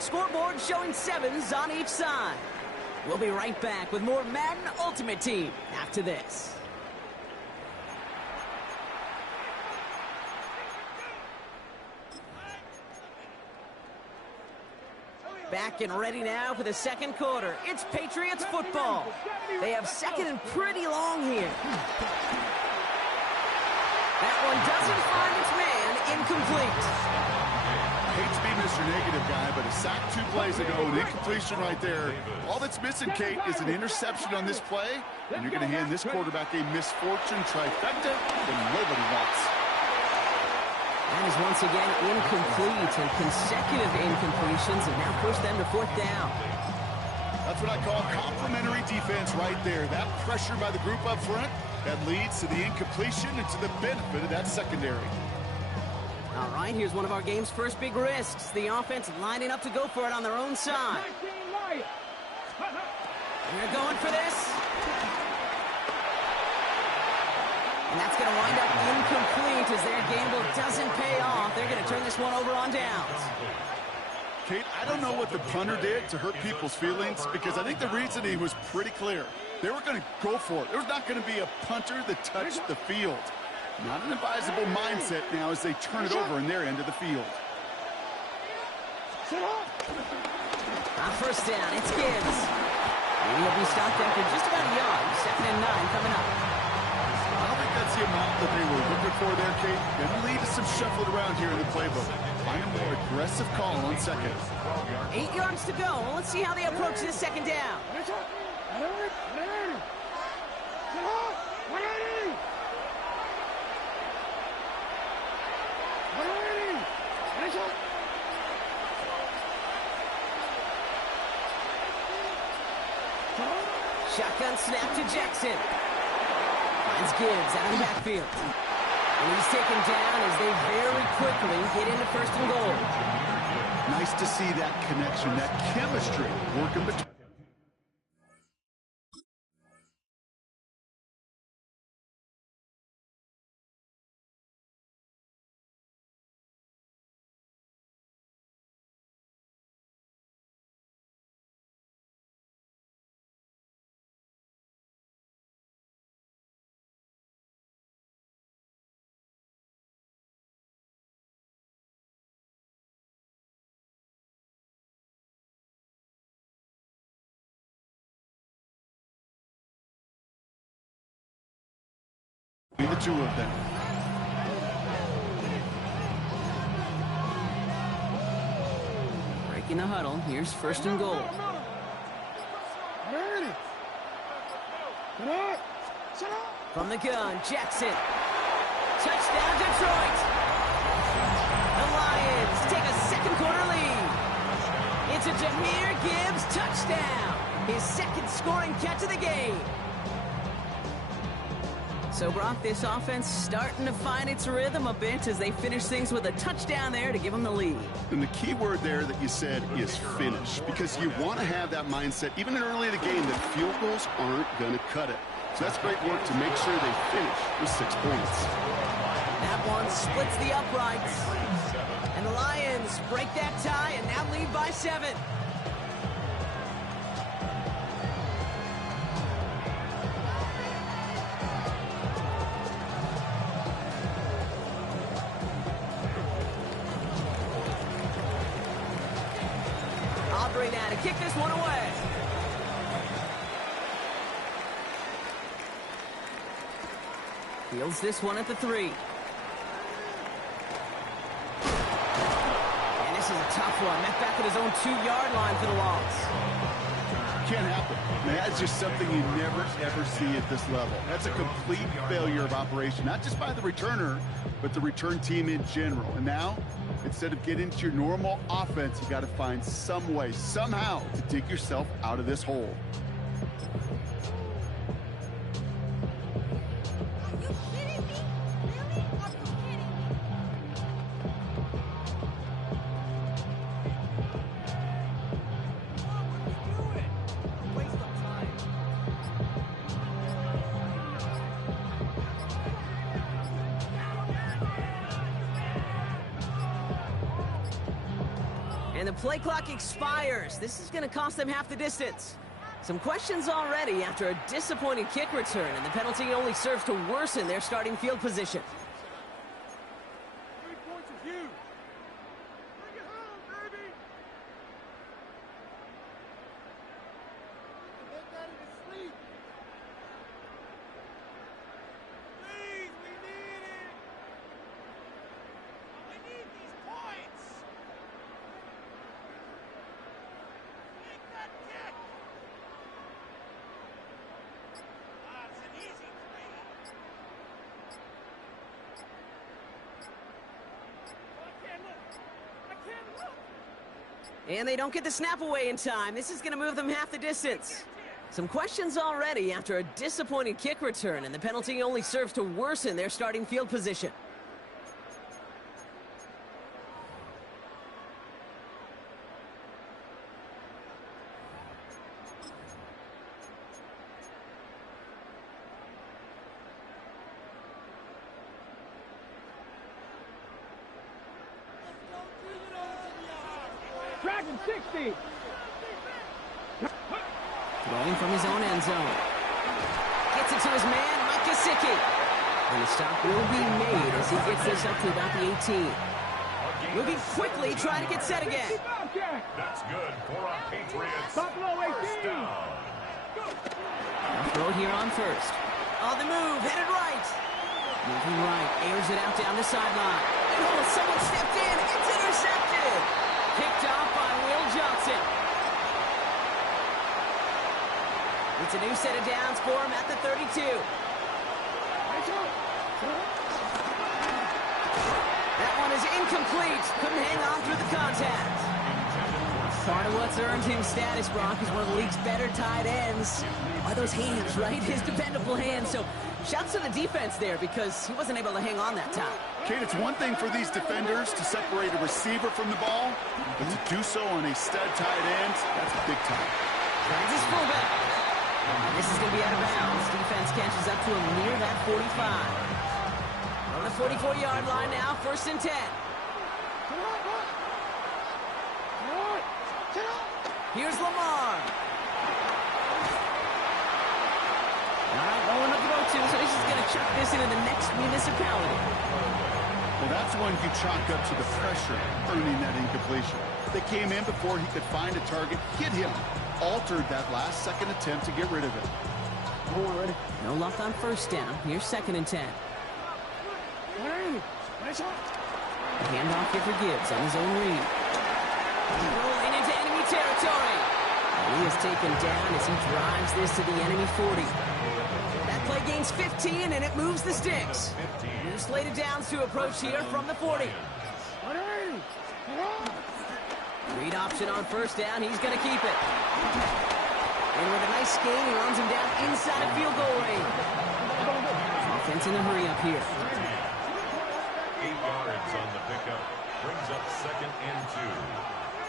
Scoreboard showing 7s on each side. We'll be right back with more Madden Ultimate Team after this. Back and ready now for the second quarter. It's Patriots football. They have 2nd and pretty long here. That one doesn't find its man. Incomplete. Hate to be Mr. Negative guy, but a sack 2 plays ago, an incompletion right there. All that's missing, Kate, is an interception on this play, and you're going to hand this quarterback a misfortune trifecta that nobody wants. That is once again incomplete, and consecutive incompletions have now pushed them to 4th down. That's what I call complimentary defense right there. That pressure by the group up front, that leads to the incompletion and to the benefit of that secondary. All right, here's one of our game's first big risks. The offense lining up to go for it on their own side. They're going for this. And that's going to wind up incomplete as their gamble doesn't pay off. They're going to turn this one over on downs. Kate, I don't know what the punter did to hurt people's feelings, because I think the reasoning was pretty clear. They were going to go for it. There's not going to be a punter that touched the field. Not an advisable mindset now as they turn it over in their end of the field. On 1st down, it's Gibbs. Maybe he'll be stopped after just about a yard. 2nd and 9 coming up. I don't think that's the amount that they were looking for there, Kate. Going to lead to some shuffling around here in the playbook. Find a more aggressive call on 2nd. 8 yards to go. Let's see how they approach this 2nd down. Shotgun snap to Jackson. Finds Gibbs out of the backfield. And he's taken down as they very quickly get into 1st and goal. Nice to see that connection, that chemistry working between. The 2 of them. Breaking the huddle. Here's 1st and goal. From the gun, Jackson. Touchdown, Detroit. The Lions take a 2nd quarter lead. It's a Jahmyr Gibbs touchdown. His 2nd scoring catch of the game. So, Brock, this offense starting to find its rhythm a bit as they finish things with a touchdown there to give them the lead. And the key word there that you said is finish, because you want to have that mindset, even early in the game, that field goals aren't going to cut it. So that's great work to make sure they finish with 6 points. That one splits the uprights. And the Lions break that tie and now lead by 7. Now to kick this one away. Fields this one at the 3. And this is a tough one. Met back at his own 2-yard line for the loss. Can't happen. Man, that's just something you never, ever see at this level. That's a complete failure of operation, not just by the returner, but the return team in general. And now, instead of getting into your normal offense, you got to find some way, somehow, to dig yourself out of this hole. And the play clock expires. This is going to cost them half the distance. Some questions already after a disappointing kick return, and the penalty only serves to worsen their starting field position. 3 points is huge. Bring it home, baby. Make that in his sleep. Please, we need it. And they don't get the snap away in time. This is going to move them half the distance. Some questions already after a disappointing kick return, and the penalty only serves to worsen their starting field position. Dragon 60. Throwing from his own end zone. Gets it to his man, Mike Gesicki. And the stop will be made as he gets this up to about the 18. Moving quickly, trying to get set again. That's good for a Patriots. Buffalo 18. First down. Throw here on first. On the move, headed right. Moving right, airs it out down the sideline. And oh, someone stepped in. It's intercepted. Picked off by Will Johnson. It's a new set of downs for him at the 32. That one is incomplete. Couldn't hang on through the contact. Part of what's earned him status, Brock, is one of the league's better tight ends. Are those hands, right? His dependable hands. So shouts to the defense there because he wasn't able to hang on that time. Kate, it's one thing for these defenders to separate a receiver from the ball, but to do so on a stud tight end, that's big time. Kansas fullback. And this is going to be out of bounds. Defense catches up to him near that 45. On the 44-yard line now, 1st and 10. Here's Lamar. All right, no one to throw to, so he's just going to chuck this into the next municipality. Well, that's one you chalk up to the pressure, earning that incompletion. They came in before he could find a target, hit him, altered that last-second attempt to get rid of it. No luck on 1st down. Here's 2nd and 10. The handoff here for Gibbs on his own read. Rolling into enemy territory. And he is taken down as he drives this to the enemy 40. That play gains 15, and it moves the sticks. New slated downs to approach here from the 40. Read option on 1st down. He's going to keep it. And with a nice gain, he runs him down inside of field goal range. Offense in a hurry up here. 8 yards on the pickup. Brings up 2nd and 2.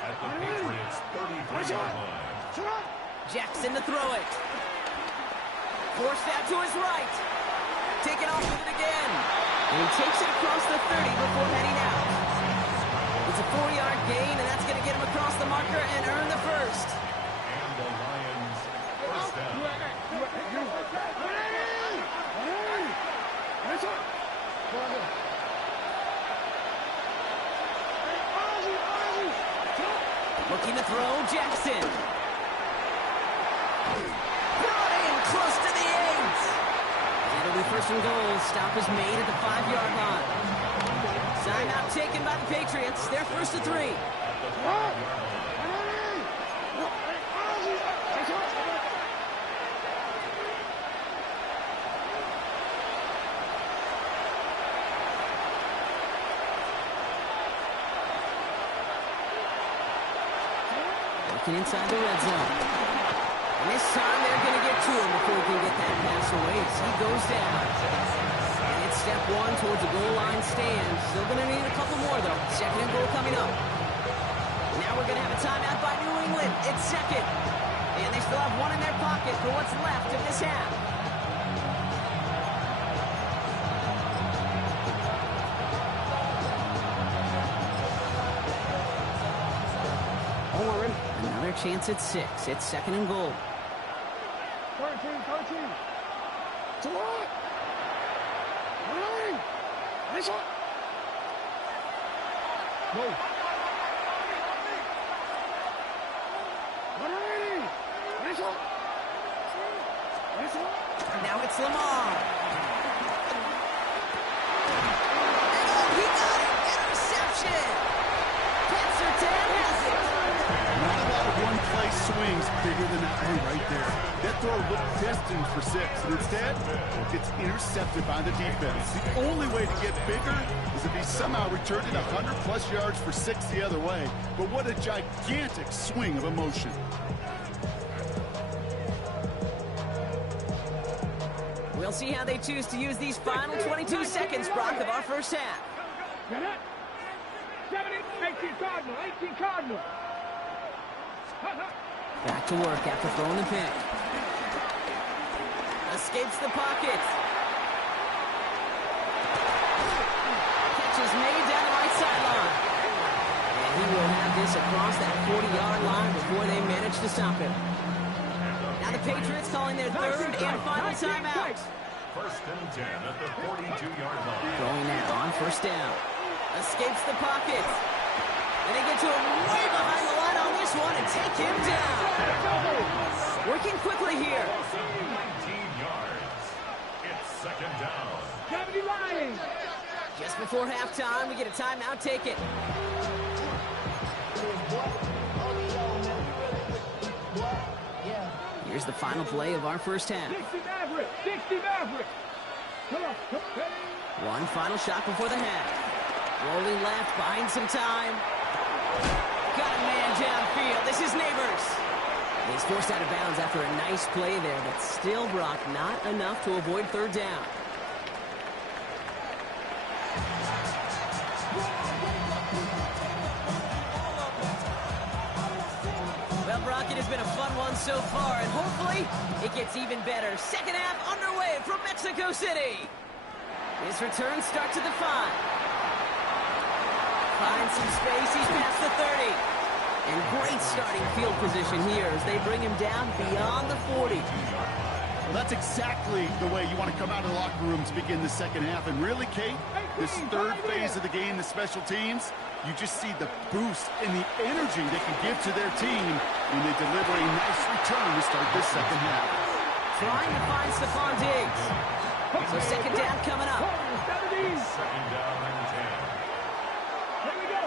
At the Patriots' 33-yard line. Jackson to throw it. Forced out to his right. Taken off with it again. And he takes it across the 30 before heading out. It's a 4-yard gain, and that's going to get him across the marker and earn the 1st. And the Lions' 1st down. Looking to throw, Jackson. Brought in close to the 8. It'll be 1st and goal. Stop is made at the 5-yard line. Timeout taken by the Patriots. They're 1st and 3. Working inside the red zone. And this time they're going to get to him before he can get that pass away as he goes down. And it's step 1 towards the goal line stand. Still going to need a couple more, though. 2nd and goal coming up. Now we're going to have a timeout by New England. It's 2nd. And they still have 1 in their pocket for what's left of this half. Another chance at 6. It's 2nd and goal. 13. To what? Nice one. Go. Nice one. Now it's Lamar. Oh, he got it. Interception. Cancer 10 has it. Not a lot of one-play swings bigger than that one right there. That throw looked destined for 6, and instead, it gets intercepted by the defense. The only way to get bigger is if he somehow returned it 100-plus yards for 6 the other way. But what a gigantic swing of emotion. We'll see how they choose to use these final 22 seconds, Brock, of our first half. 18 Cardinal, 18 Cardinal. Back to work after throwing the pick. Escapes the pocket. Catch is made down the right sideline. And he will have this across that 40-yard line before they manage to stop him. Now the Patriots calling their third and final timeout. First and 10 at the 42-yard line. Going now on first down. Escapes the pocket. And they get to him way behind the line on this one and take him down. Working quickly here. 19 yards. It's second down. 70 Lions. Just before halftime, we get a timeout. Take it. Here's the final play of our first half. 60 Maverick. 60 Maverick. One final shot before the half. Rolling left, buying some time. Got a man downfield. This is Neighbors. He's forced out of bounds after a nice play there, but still, Brock, not enough to avoid third down. Well, Brock, it has been a fun one so far, and hopefully it gets even better. Second half underway from Mexico City. His return starts at the 5. Finds some space, he's past the 30. And great starting field position here as they bring him down beyond the 40. Well, that's exactly the way you want to come out of the locker room to begin the second half. And really, Kate, this third phase of the game, the special teams, you just see the boost and the energy they can give to their team when they deliver a nice return to start this second half. Trying to find Stephon Diggs. So second down coming up. Second down and 10. Here we go.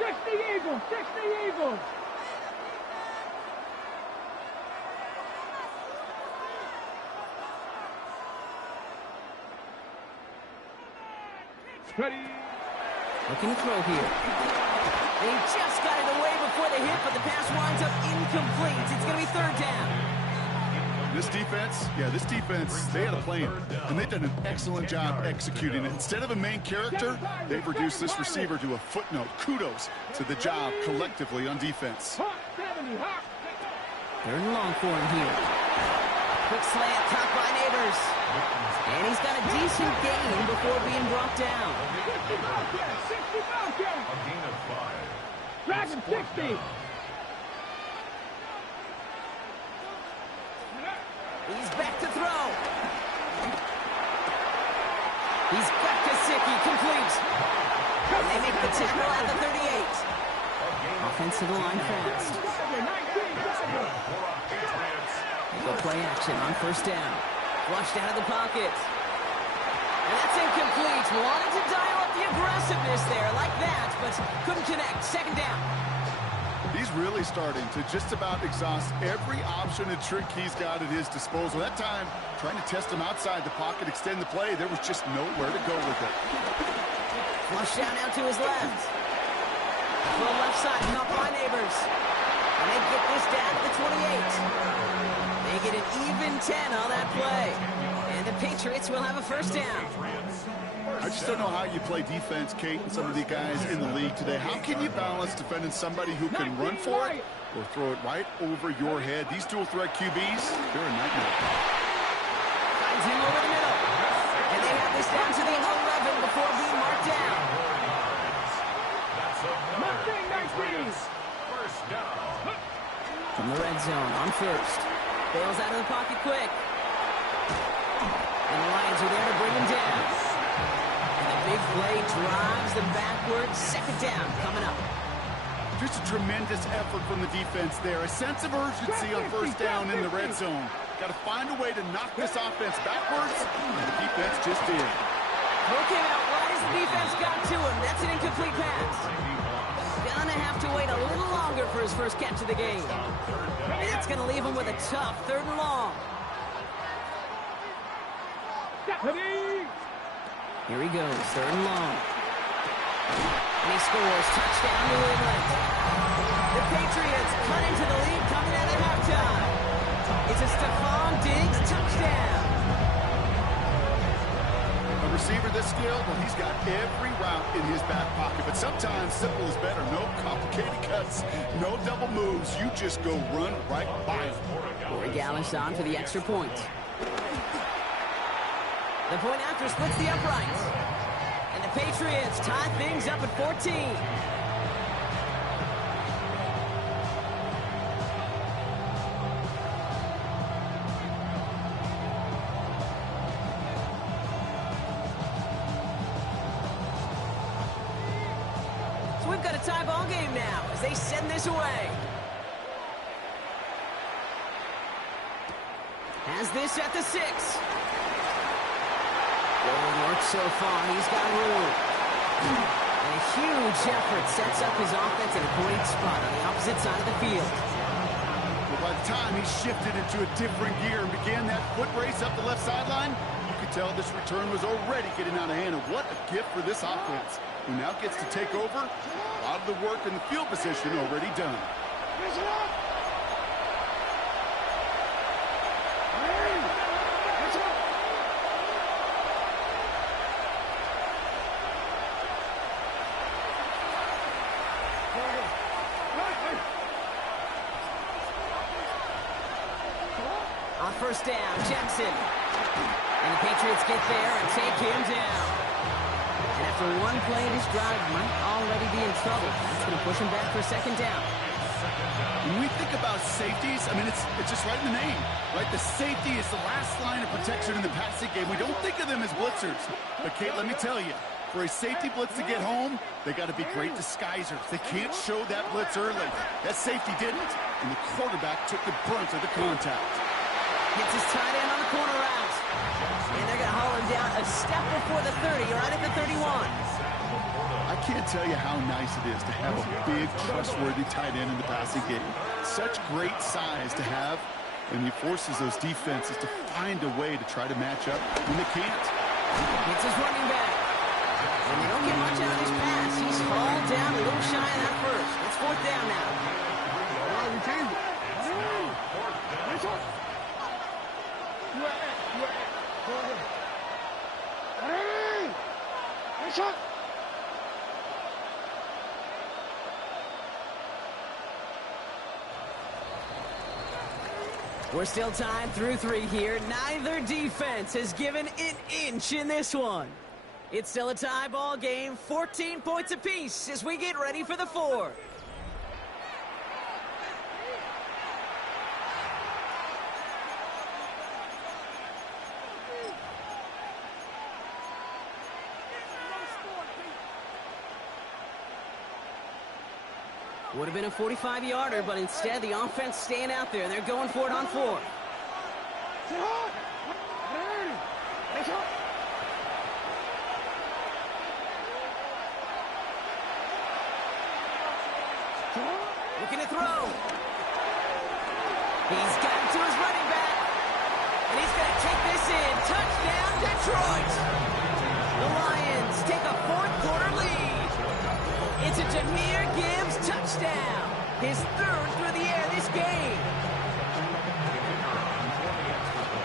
60 Eagles. 60 Eagles. Ready. Looking to throw here. They just got it away before the hit, but the pass winds up incomplete. It's going to be third down. This defense, they had a plan, and they've done an excellent job executing it. Instead of a main character, they've reduced this receiver to a footnote. Kudos to the job collectively on defense. Third and long for him here. Quick slant, caught by Neighbors. And he's got a decent gain before being brought down. A gain of 5. Dragon 60. He's back to throw. He's got Gesicki, complete. And they make the tackle at the 38. Offensive line fast. They go play action on first down. Flushed out of the pocket. And that's incomplete. Wanted to dial up the aggressiveness there like that, but couldn't connect. Second down. He's really starting to just about exhaust every option and trick he's got at his disposal. That time, trying to test him outside the pocket, extend the play, there was just nowhere to go with it. Flush down now to his left. From left side, caught by Neighbors. And they get this down to the 28. They get an even 10 on that play. And the Patriots will have a first down. I just don't know how you play defense, Kate, and some of the guys in the league today. How can you balance defending somebody who can run for it or throw it right over your head? These dual-threat QBs, they're a nightmare. Finds him over the middle. And they have this down to the 11 before being marked down. First down. From the red zone on first. Bails out of the pocket quick. And the Lions are there to bring him down. And a big play drives them backwards. Second down coming up. Just a tremendous effort from the defense there. A sense of urgency on first down in the red zone. Got to find a way to knock this offense backwards. And the defense just did. Throw came out wide as the defense got to him. That's an incomplete pass. gonna have to wait a little longer for his first catch of the game. And that's gonna leave him with a tough 3rd and long. Here he goes, 3rd and long. And he scores. Touchdown, New England. The Patriots cut into the lead coming out of halftime. It's a Stephon Diggs touchdown. A receiver this skilled, well, he's got every route in his back pocket. But sometimes simple is better. No complicated cuts, no double moves. You just go run right by him. Corey Gallis on for the extra point. The point after splits the uprights. And the Patriots tie things up at 14. So we've got a tie ball game now as they send this away. Has this at the 6. Good work so far. He's got room. And a huge effort sets up his offense in a great spot on the opposite side of the field. Well, by the time he shifted into a different gear and began that foot race up the left sideline, you could tell this return was already getting out of hand. And what a gift for this offense, who now gets to take over. A lot of the work in the field position already done. On 1st down, Jackson. And the Patriots get there and take him down. And after one play, this drive might already be in trouble. That's going to push him back for 2nd down. When we think about safeties, I mean, it's just right in the name, right? The safety is the last line of protection in the passing game. We don't think of them as blitzers. But, Kate, let me tell you, for a safety blitz to get home, they got to be great disguisers. They can't show that blitz early. That safety didn't, and the quarterback took the brunt of the contact. Gets his tight end on the corner route. And they're going to haul him down a step before the 30, right at the 31. I can't tell you how nice it is to have a big, trustworthy tight end in the passing game. Such great size to have, and he forces those defenses to find a way to try to match up when they can't. It's his running back. And they don't get much out of his pass. He's hauled down a little shy of that first. It's 4th down now. We changed it. We're still tied through 3 here. Neither defense has given an inch in this one. It's still a tie ball game, 14 points apiece as we get ready for the 4th. Would have been a 45-yarder, but instead the offense staying out there. They're going for it on 4th. Looking to throw. He's got it to his running back. And he's going to take this in. Touchdown, Detroit. The Lions take a 4th quarter lead. It's a Jahmyr Gibbs touchdown. His 3rd through the air this game.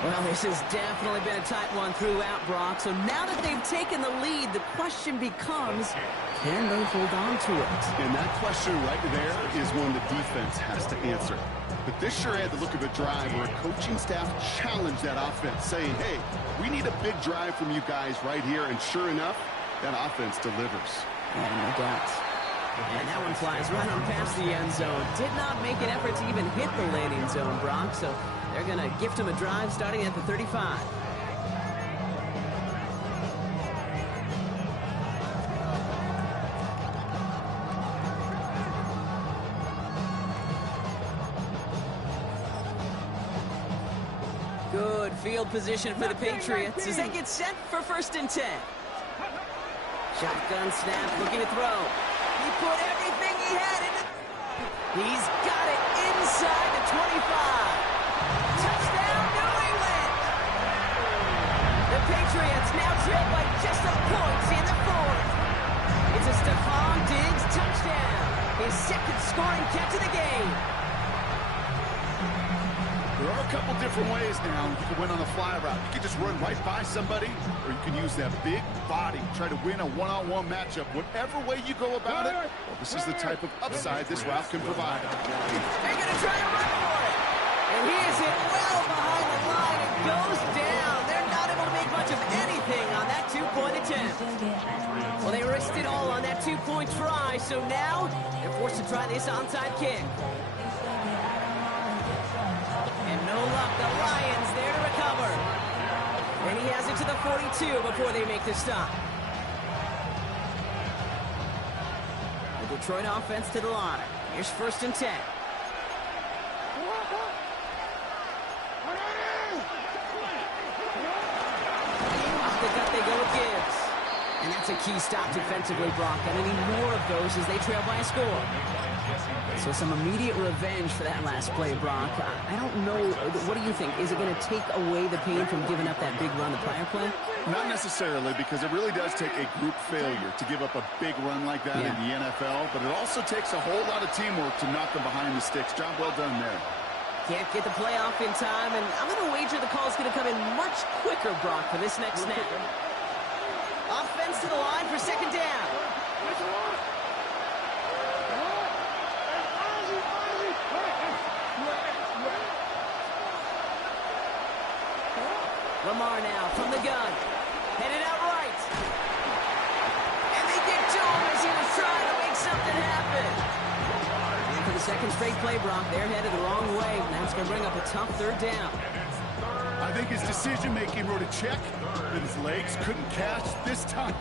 Well, this has definitely been a tight one throughout, Brock. So now that they've taken the lead, the question becomes, can they hold on to it? And that question right there is one the defense has to answer. But this sure had the look of a drive where a coaching staff challenged that offense, saying, hey, we need a big drive from you guys right here. And sure enough, that offense delivers. Yeah, no doubt. And that one flies right on past the end zone. Did not make an effort to even hit the landing zone, Brock. So they're going to gift him a drive starting at the 35. Good field position for the Patriots as they get set for 1st and 10. Shotgun snap, looking to throw. He put everything he had it. He's got it inside the 25. Touchdown, New England. The Patriots now trail by just a point in the fourth. It's a Stephon Diggs touchdown. His second scoring catch of the game. There are a couple different ways now you can win on the fly route. You can just run right by somebody, or you can use that big body, try to win a one-on-one matchup. Whatever way you go about it, well, this is the type of upside this route can provide. They're going to try to run for it. And he is hit well behind the line. It goes down. They're not able to make much of anything on that two-point attempt. Well, they risked it all on that two-point try, so now they're forced to try this onside kick. No luck, the Lions there to recover. And he has it to the 42 before they make the stop. The Detroit offense to the line. Here's 1st and 10. Off the gut they go with Gibbs. And that's a key stop defensively, Brock. And they need more of those as they trail by a score. So some immediate revenge for that last play, Brock. I don't know. What do you think? Is it going to take away the pain from giving up that big run the prior play? Not necessarily, because it really does take a group failure to give up a big run like that in the NFL. But it also takes a whole lot of teamwork to knock them behind the sticks. Job well done there. Can't get the play off in time, and I'm going to wager the call's going to come in much quicker, Brock, for this next snap. Offense to the line for 2nd down. Lamar now from the gun. Headed out right. And they get to him as he was trying to make something happen. And for the second straight play, Brock, they're headed the wrong way. And that's going to bring up a tough 3rd down. I think his decision-making wrote a check, but his legs couldn't catch this time.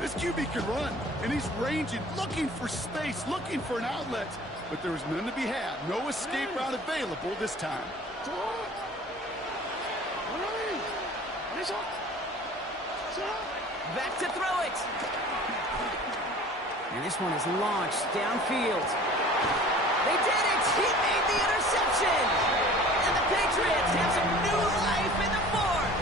This QB can run, and he's ranging, looking for space, looking for an outlet. But there was none to be had. No escape route available this time. Back to throw it. And this one is launched downfield. They did it! He made the interception! And the Patriots have some new life in the fourth.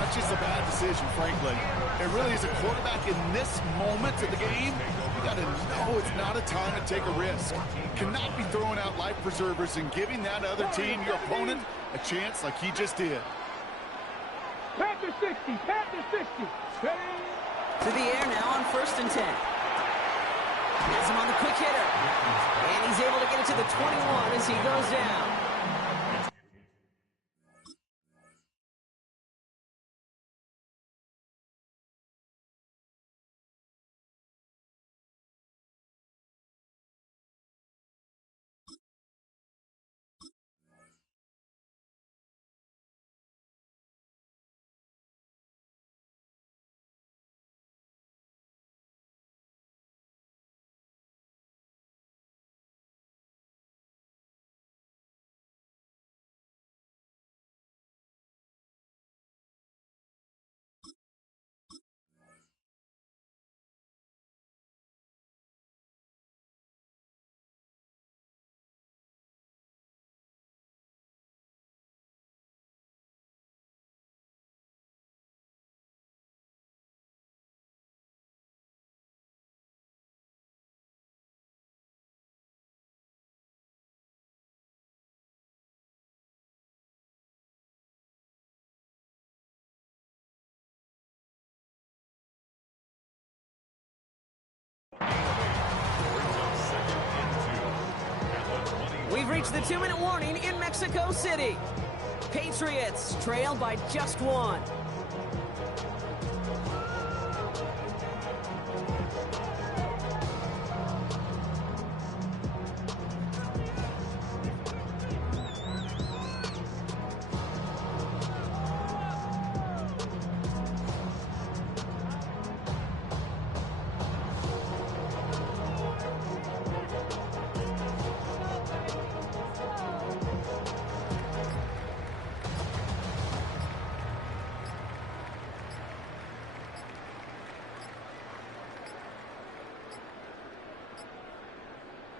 That's just a bad decision, frankly. It really is a quarterback in this moment of the game. You got to know it's not a time to take a risk. Cannot be throwing out life preservers and giving that other team, your opponent, a chance like he just did. Panther 60, Panther 60. To the air now on 1st and 10. Has him on the quick hitter. And he's able to get it to the 21 as he goes down. We've reached the 2-minute warning in Mexico City. Patriots trail by just 1.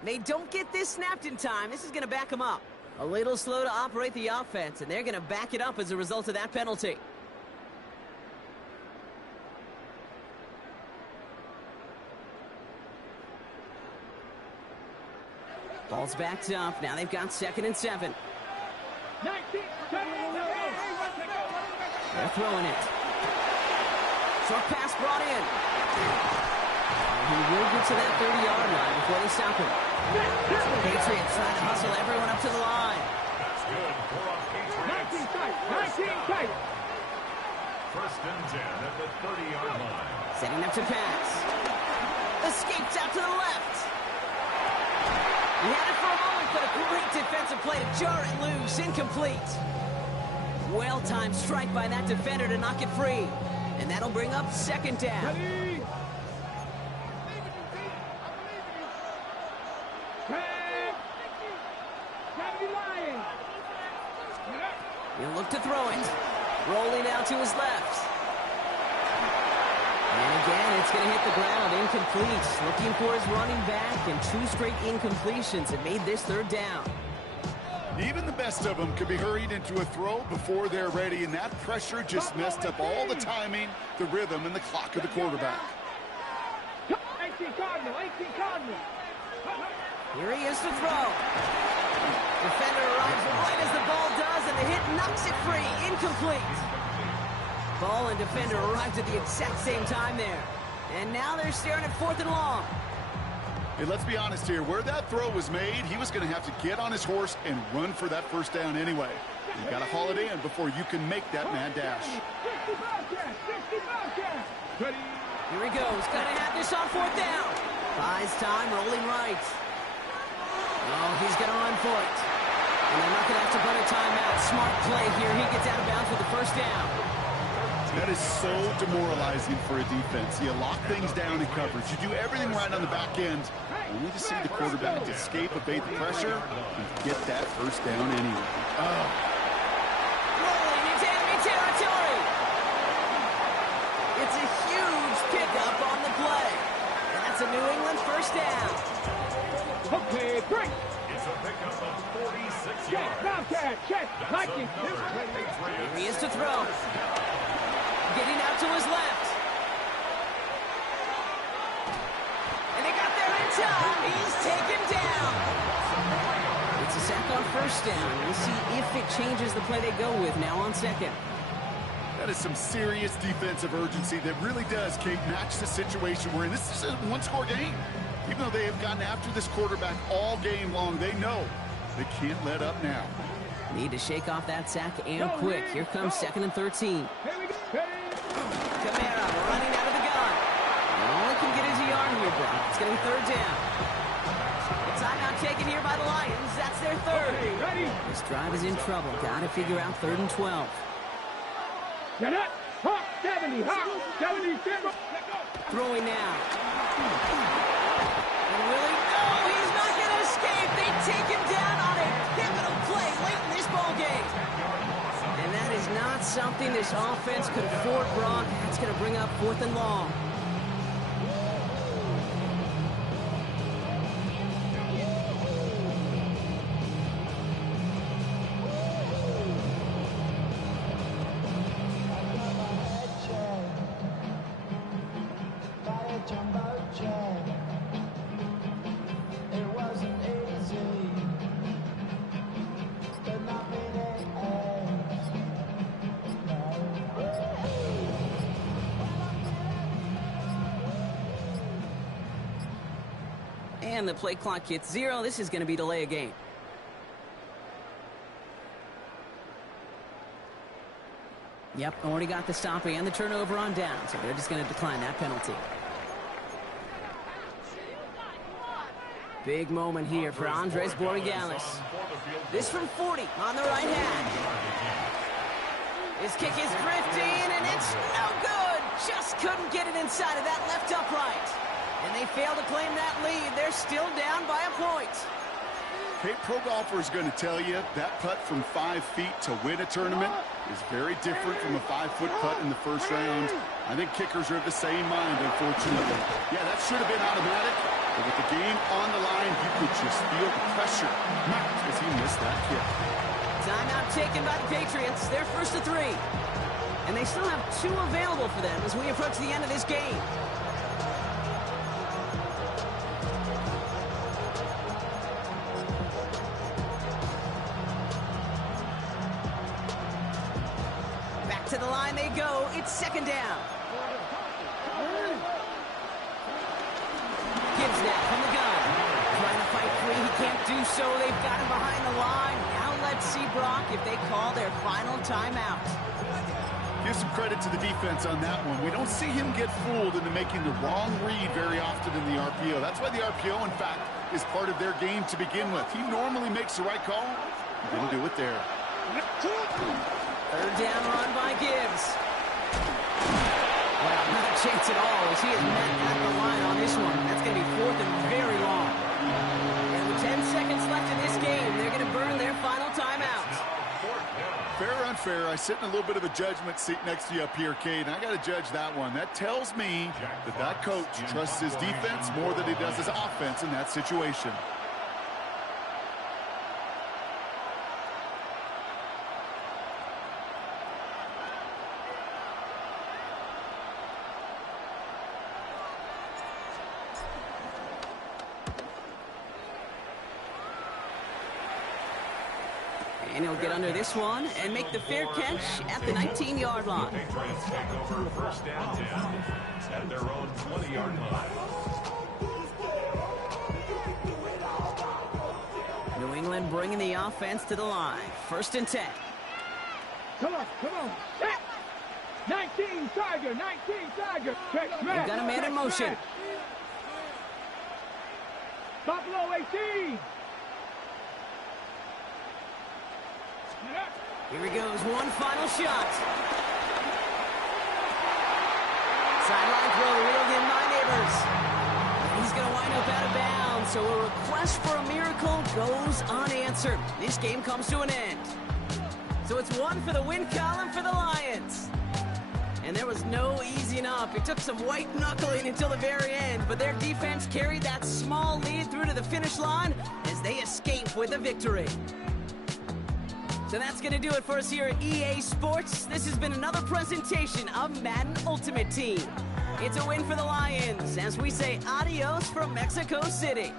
They don't get this snapped in time. This is going to back them up. A little slow to operate the offense, and they're going to back it up as a result of that penalty. Ball's backed up. Now they've got 2nd and 7. They're throwing it. Short pass brought in. He will get to that 30-yard line before they stop him. Patriots trying to hustle everyone up to the line. That's good for a Patriots. 19 tight. First and 10 at the 30-yard line. Setting up to pass. Escapes out to the left. He had it for a moment, but a great defensive play to jar it loose. Incomplete. Well-timed strike by that defender to knock it free. And that'll bring up 2nd down. He'll look to throw it. Rolling out to his left. And again, it's going to hit the ground. Incomplete. Looking for his running back, and 2 straight incompletions have made this 3rd down. Even the best of them could be hurried into a throw before they're ready, and that pressure just messed up all the timing, the rhythm, and the clock of the quarterback. 18 Cardinal. Here he is to throw. Defender arrives right as the ball does, and the hit knocks it free. Incomplete. Ball and defender arrived at the exact same time there. And now they're staring at 4th and long. Hey, let's be honest here. Where that throw was made, he was going to have to get on his horse and run for that 1st down anyway. You got to haul it in before you can make that mad dash. Here he goes. Got to have this on 4th down. Buys time, rolling right. Oh, he's going to run for it. And they're not going to have to run a timeout. Smart play here. He gets out of bounds with the 1st down. That is so demoralizing for a defense. You lock things down in coverage. You do everything right on the back end, only to see the quarterback escape, evade the pressure, and get that 1st down anyway. Rolling into enemy territory. It's a huge pickup on the play. That's a New England 1st down. Okay, break. It's a pickup of 46 yards. Check. Here he is to throw. Getting out to his left. And they got there in time. He's taken down. It's a sack on 1st down. We'll see if it changes the play they go with now on 2nd. That is some serious defensive urgency that really does, Kate, match the situation we're in. This is a 1-score game. Even though they have gotten after this quarterback all game long, they know they can't let up now. Need to shake off that sack and quick. Here comes 2nd and 13. Kamara running out of the gun. All he can get is a yard here, Brock. It's going to be 3rd down. The timeout taken here by the Lions. That's their 3rd. This drive is in trouble. Got to figure out 3rd and 12. 70. Throwing now. And Willie, no, he's not going to escape. They take him down on a pivotal play late in this ball game. And that is not something this offense could afford, Brock. It's going to bring up 4th and long. And the play clock hits 0. This is going to be delay a game. Yep, already got the stop and the turnover on down, so they're just going to decline that penalty. Big moment here for Andres Borregales. This from 40 on the right hand. His kick is drifting, and it's no good. Just couldn't get it inside of that left upright. And they fail to claim that lead. They're still down by a point. Hey, pro golfer is going to tell you that putt from 5 feet to win a tournament is very different from a 5-foot putt in the 1st round. I think kickers are of the same mind, unfortunately. Yeah, that should have been automatic. But with the game on the line, you could just feel the pressure mount as he missed that kick. Timeout taken by the Patriots. They're first to 3. And they still have 2 available for them as we approach the end of this game. Back to the line they go. It's second down. Gibbs now from the gun. Trying to fight free. He can't do so. They've got him behind the line. Now let's see, Brock, if they call their final timeout. Give some credit to the defense on that one. We don't see him get fooled into making the wrong read very often in the RPO. That's why the RPO, in fact, is part of their game to begin with. He normally makes the right call. He didn't do it there. Third down run by Gibbs. Well, not a chance at all as he is met at the line on this one. That's going to be 4th and very long. And with 10 seconds left in this game, they're going to burn their final timeout. Fair or unfair, I sit in a little bit of a judgment seat next to you up here, Cade, and I got to judge that one. That tells me that that coach trusts his defense more than he does his offense in that situation. And he'll get under this one and make the fair catch at the 19-yard line. Patriots take over first down 10 at their own 20-yard line. New England bringing the offense to the line. First and 10. Come on. Set. 19 Tiger. They've got a man in motion. Buffalo 18. Here he goes, one final shot. Sideline throw reeled in by Neighbors. And he's going to wind up out of bounds, so a request for a miracle goes unanswered. This game comes to an end. So it's 1 for the win column for the Lions. And there was no easing up. It took some white knuckling until the very end, but their defense carried that small lead through to the finish line as they escape with a victory. So that's going to do it for us here at EA Sports. This has been another presentation of Madden Ultimate Team. It's a win for the Lions as we say adios from Mexico City.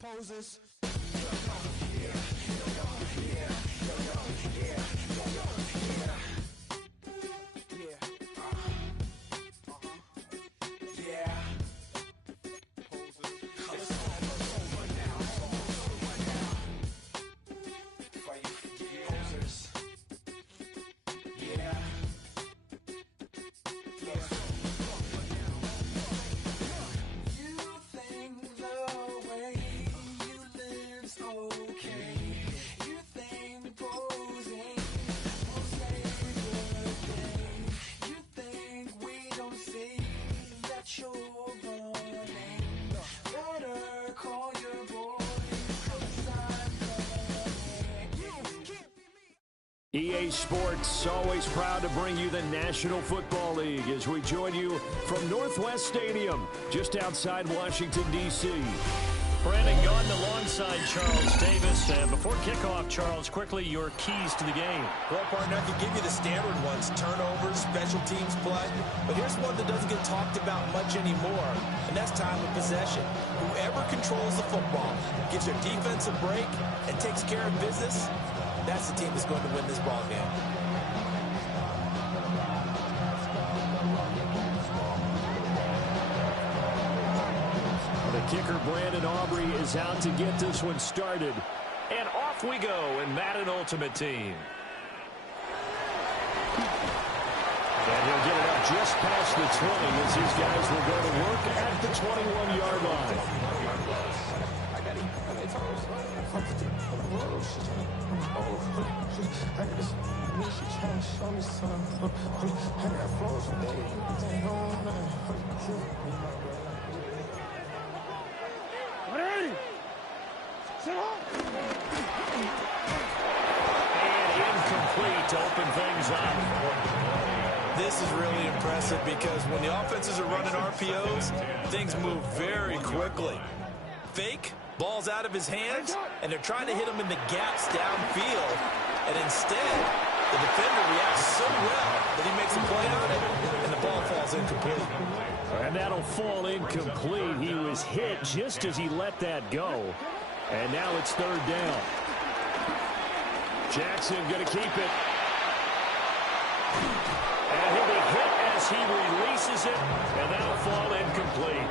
Poses. EA Sports, always proud to bring you the National Football League as we join you from Northwest Stadium, just outside Washington, D.C. Brandon Gaudin alongside Charles Davis. And before kickoff, Charles, quickly your keys to the game. Well, partner, I can give you the standard ones, turnovers, special teams play. But here's one that doesn't get talked about much anymore, and that's time of possession. Whoever controls the football, gives their defense a break, and takes care of business, that's the team that's going to win this ball game. The Kicker Brandon Aubrey is out to get this one started. And off we go in Madden Ultimate Team. And he'll get it up just past the 20 as these guys will go to work at the 21-yard line. And incomplete to open things up. This is really impressive because when the offenses are running RPOs, things move very quickly. Fake, ball's out of his hands, and they're trying to hit him in the gaps downfield. And instead, the defender reacts so well that he makes a play on it, and the ball falls incomplete. And that'll fall incomplete. He was hit just as he let that go. And now it's third down. Jackson going to keep it. And he'll be hit as he releases it, and that'll fall incomplete.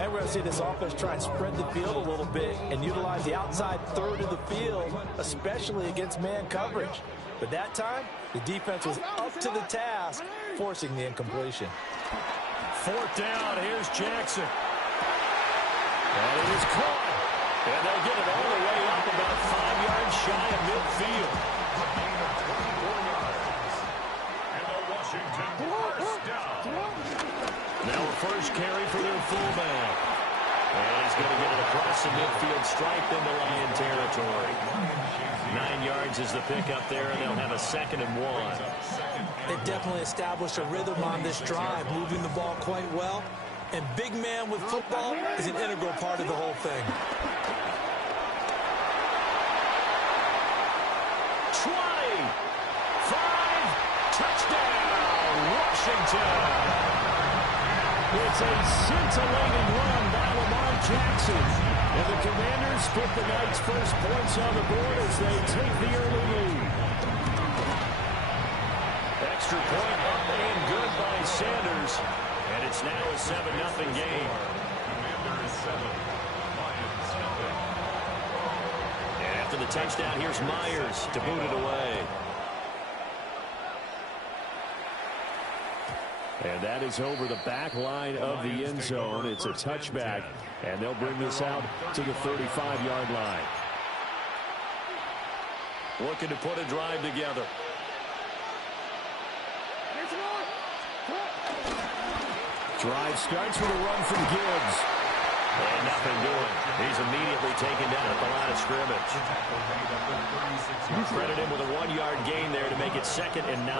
And we're going to see this offense try and spread the field a little bit and utilize the outside third of the field, especially against man coverage. But that time, the defense was up to the task, forcing the incompletion. Fourth down, here's Jackson. And it is caught. And they'll get it all the way up about 5 yards shy of midfield. Now a first carry for their fullback. And he's going to get it across the midfield stripe into Lion territory. 9 yards is the pickup there, and they'll have a 2nd and 1. They definitely established a rhythm on this drive, moving the ball quite well. And big man with football is an integral part of the whole thing. 20, 5, touchdown, Washington. It's a scintillating run by Lamar Jackson. And the Commanders put the night's first points on the board as they take the early lead. Extra point up and good by Sanders. And it's now a 7-0 game. And after the touchdown, here's Myers to boot it away. And that is over the back line of the end zone. It's a touchback, and they'll bring this out to the 35-yard line. Looking to put a drive together. Drive starts with a run from Gibbs. And nothing doing. He's immediately taken down at the line of scrimmage. Credit him with a 1-yard gain there to make it 2nd and 9.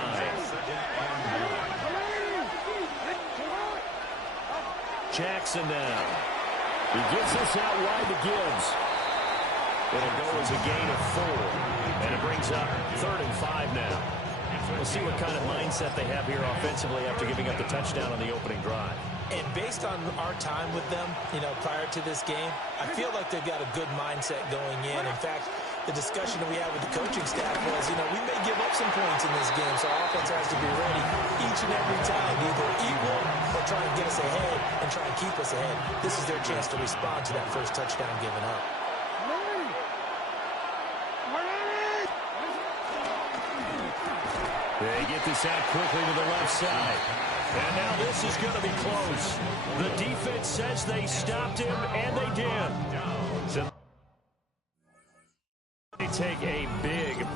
Jackson now. He gets this out wide to Gibbs. It'll go as a gain of 4. And it brings up 3rd and 5 now. We'll see what kind of mindset they have here offensively after giving up the touchdown on the opening drive. And based on our time with them, prior to this game, I feel like they've got a good mindset going in. In fact, the discussion that we had with the coaching staff was, we may give up some points in this game, so our offense has to be ready each and every time, either equal or try and get us ahead and try and keep us ahead. This is their chance to respond to that first touchdown given up. They get this out quickly to the left side. And now this is going to be close. The defense says they stopped him, and they did. So they take a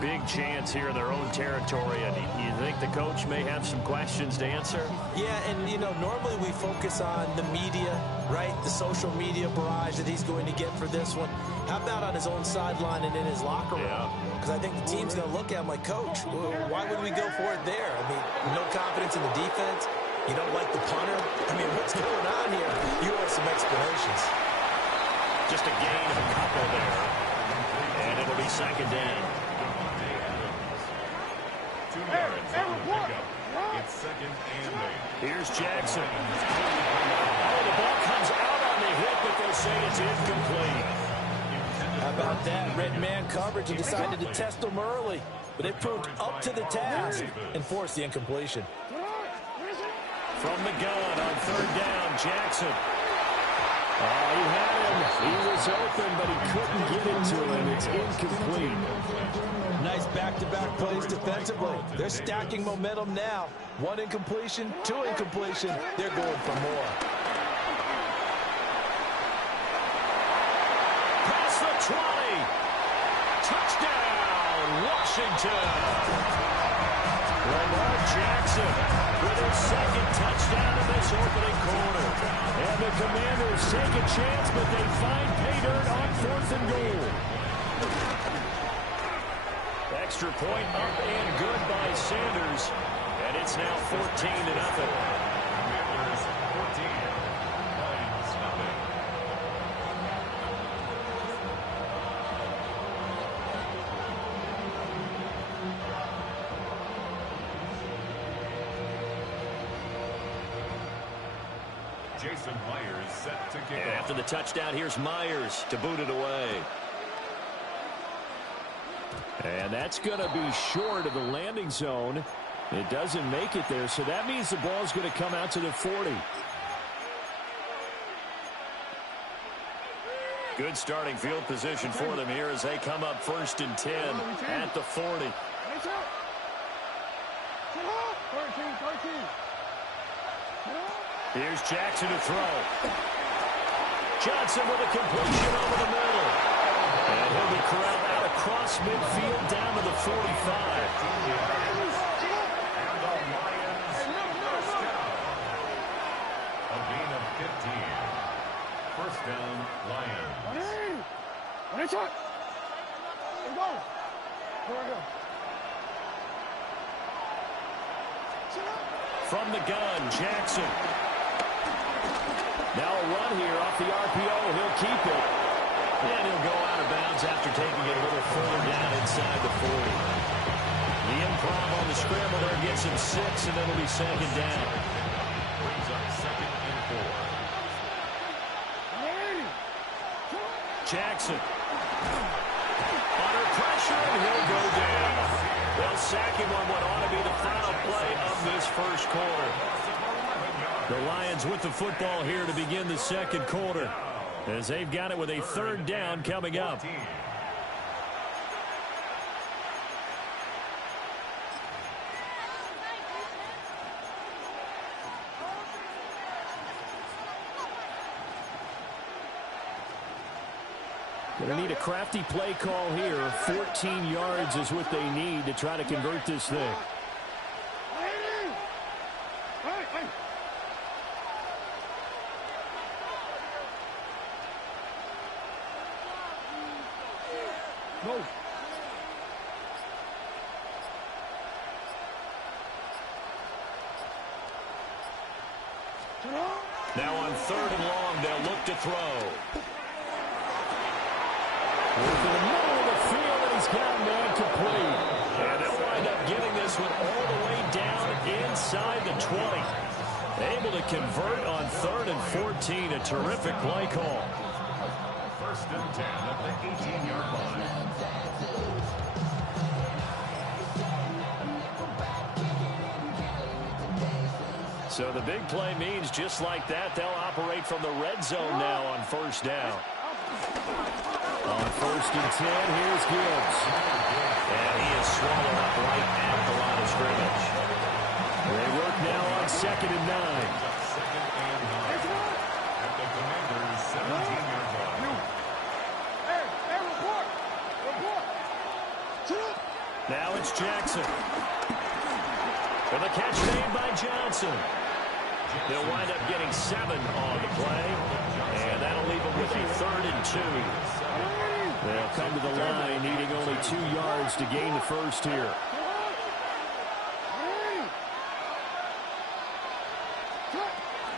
big chance here in their own territory. And you think the coach may have some questions to answer? Yeah, and, normally we focus on the media, right? The social media barrage that he's going to get for this one. How about on his own sideline and in his locker room? Because I think the team's going to look at him like, Coach, why would we go for it there? I mean, no confidence in the defense. You don't like the punter? I mean, what's going on here? You have some explanations. Just a gain of a couple there. And it'll be 2nd down. 2 yards on the pickup. It's 2nd and 8. Here's Jackson. Oh, the ball comes out on the hit, but they'll say it's incomplete. How about that? Red man coverage and decided to test them early. But they proved up to the task and forced the incompletion. From the gun on 3rd down, Jackson. He had him. He was open, but he couldn't get it to him. It's incomplete. Nice back-to-back plays defensively. They're stacking momentum now. 1 incompletion, 2 incompletion. They're going for more. Past the 20. Touchdown, Washington. Lamar Jackson with his second touchdown in this opening quarter. And the Commanders take a chance, but they find pay dirt on 4th and goal. Extra point up and good by Sanders. And it's now 14-0. Commanders 14, Lions nothing. Jason Myers set to kick And off. after the touchdown, here's Myers to boot it away. And that's going to be short of the landing zone. It doesn't make it there, so that means the ball's going to come out to the 40. Good starting field position for them here as they come up 1st and 10 at the 40. Here's Jackson to throw. Johnson with a completion over the middle. And he'll be corralled out across midfield down to the 45. And the Lions first down. A gain of 15. First down, Lions. From the gun, Jackson. Now a run here off the RPO. He'll keep it. And he'll go out of bounds after taking it a little further down inside the 40. The improv on the scramble there gets him 6, and it'll be 2nd down. Brings up 2nd and 4. Jackson. Under pressure, and he'll go down. They'll sack him on what ought to be the final play of this first quarter. The Lions with the football here to begin the 2nd quarter, as they've got it with a 3rd down coming up. Going to need a crafty play call here. 14 yards is what they need to try to convert this thing. Now on 3rd and long, they'll look to throw. Into the middle of the field, and he's got a man complete. And they'll wind up getting this one all the way down inside the 20. Able to convert on 3rd and 14. A terrific play call. 1st and 10 at the 18-yard line. So the big play means just like that, they'll operate from the red zone now on 1st down. On 1st and 10, here's Gibbs. And he is swallowed up right at the line of scrimmage. They work now on 2nd and 9. 2nd and 9 at the Commanders' 17-yard line. Now it's Jackson. And the catch made by Johnson. They'll wind up getting 7 on the play. And that'll leave them with a 3rd and 2. They'll come to the line, needing only 2 yards to gain the first here.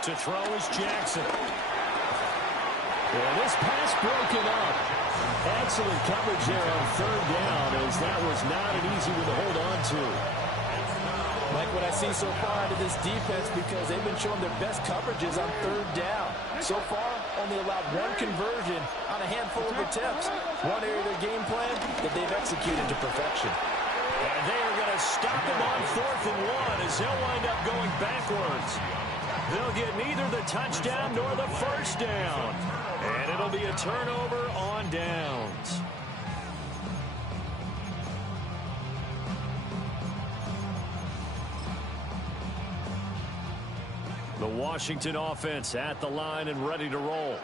To throw is Jackson. And this pass broken up. Excellent coverage there on 3rd down, as that was not an easy one to hold on to. Like what I see so far out of this defense, because they've been showing their best coverages on 3rd down. So far, only allowed 1 conversion on a handful of attempts. One area of their game plan that they've executed to perfection. And they are going to stop him on 4th and 1 as they'll wind up going backwards. They'll get neither the touchdown nor the first down. And it'll be a turnover on downs. The Washington offense at the line and ready to roll.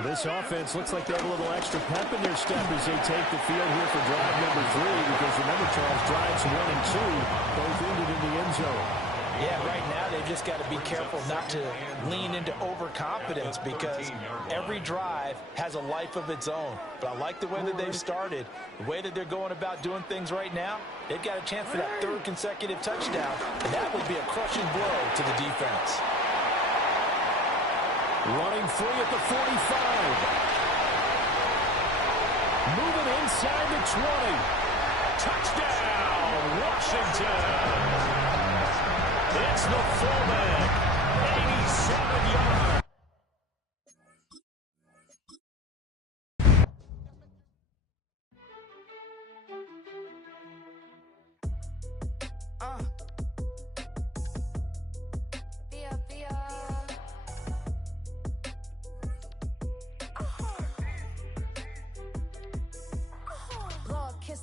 This offense looks like they have a little extra pep in their step as they take the field here for drive number 3, because remember, Charles, drives 1 and 2 both ended in the end zone. Yeah, right now they've just got to be careful not to lean into overconfidence, because every drive has a life of its own. But I like the way that they've started, the way that they're going about doing things right now. They've got a chance for that 3rd consecutive touchdown, and that would be a crushing blow to the defense. Running free at the 45. Moving inside the 20. Touchdown, Washington. It's the fullback, 87 yards. Lord, kiss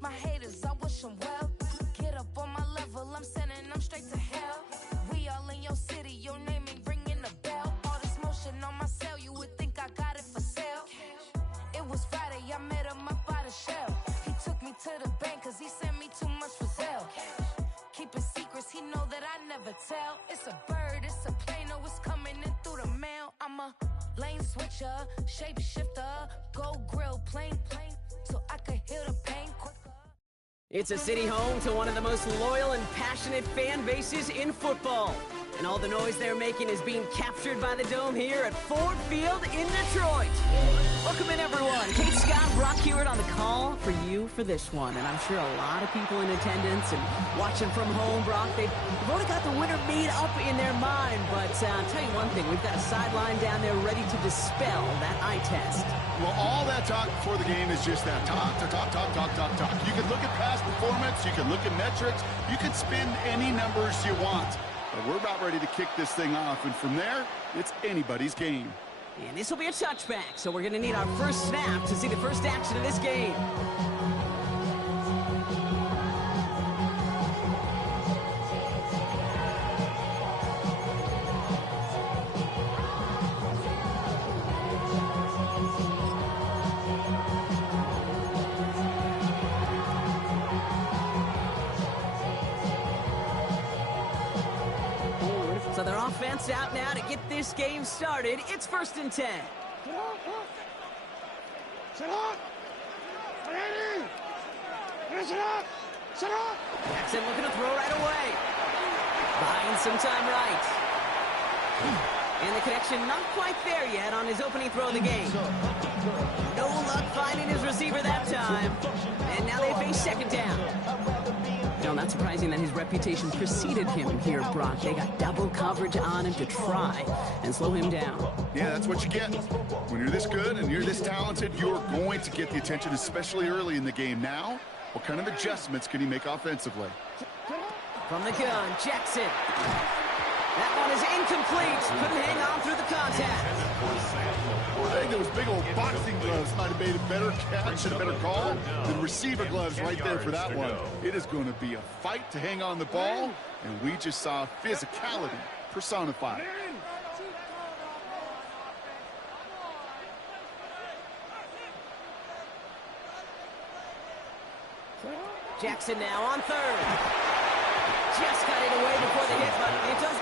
my haters, I wish them well. Get up on my level, I'm sending them straight to hell. We all in your city, your name ain't ringing a bell. All this motion on my cell, you would think I got it for sale. It was Friday, I met him up by the shell. He took me to the bank, cause he sent me too much for Zelle. Keeping secrets, he know that I never tell. It's a bird, it's a plane, oh, it's coming in through the mail. I'm a lane switcher, shapeshifter, go grill, plane, so I could heal the pain quicker. It's a city home to one of the most loyal and passionate fan bases in football. And all the noise they're making is being captured by the Dome here at Ford Field in Detroit. Welcome in, everyone. Kate Scott, Brock Hewitt on the call for you for this one. And I'm sure a lot of people in attendance and watching from home, Brock, they've already got the winner made up in their mind. But I'll tell you one thing, we've got a sideline down there ready to dispel that eye test. Well, all that talk before the game is just that talk. You can look at past performance, you can look at metrics, you can spin any numbers you want. But we're about ready to kick this thing off, and from there, it's anybody's game. And this will be a touchback, so we're going to need our first snap to see the first action of this game. So their offense out now to get this game started. It's 1st and 10. Set up! Ready! Set up! Set up! Jackson looking to throw right away. Buying some time right. And the connection not quite there yet on his opening throw of the game. No luck finding his receiver that time. And now they face 2nd down. No, not surprising that his reputation preceded him here, Brock. They got double coverage on him to try and slow him down. Yeah, that's what you get. When you're this good and you're this talented, you're going to get the attention, especially early in the game. Now, what kind of adjustments can he make offensively? From the gun, Jackson. That one is incomplete. Couldn't hang on through the contact. I think those big old boxing gloves might have made a better catch and a better call than receiver gloves right there for that one. It is going to be a fight to hang on the ball, and we just saw physicality personified. Jackson now on 3rd. Just got it away before the hit, but it does.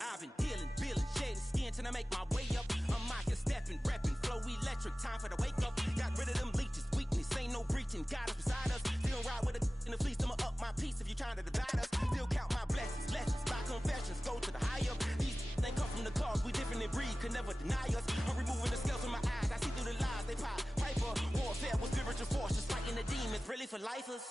I've been dealing, shedding skin till I make my way up. I'm out here stepping, repping, flow electric, time for the wake up. Got rid of them leeches, weakness, ain't no breaching. God is beside us, still ride with a in the fleece. I'ma up my piece if you're trying to divide us. Still count my blessings, lessons, by confessions, go to the higher. These they come from the cause, we different in breed, could never deny us. I'm removing the scales from my eyes, I see through the lies, they pop. Piper, warfare with spiritual forces, fighting the demons, really for lifers.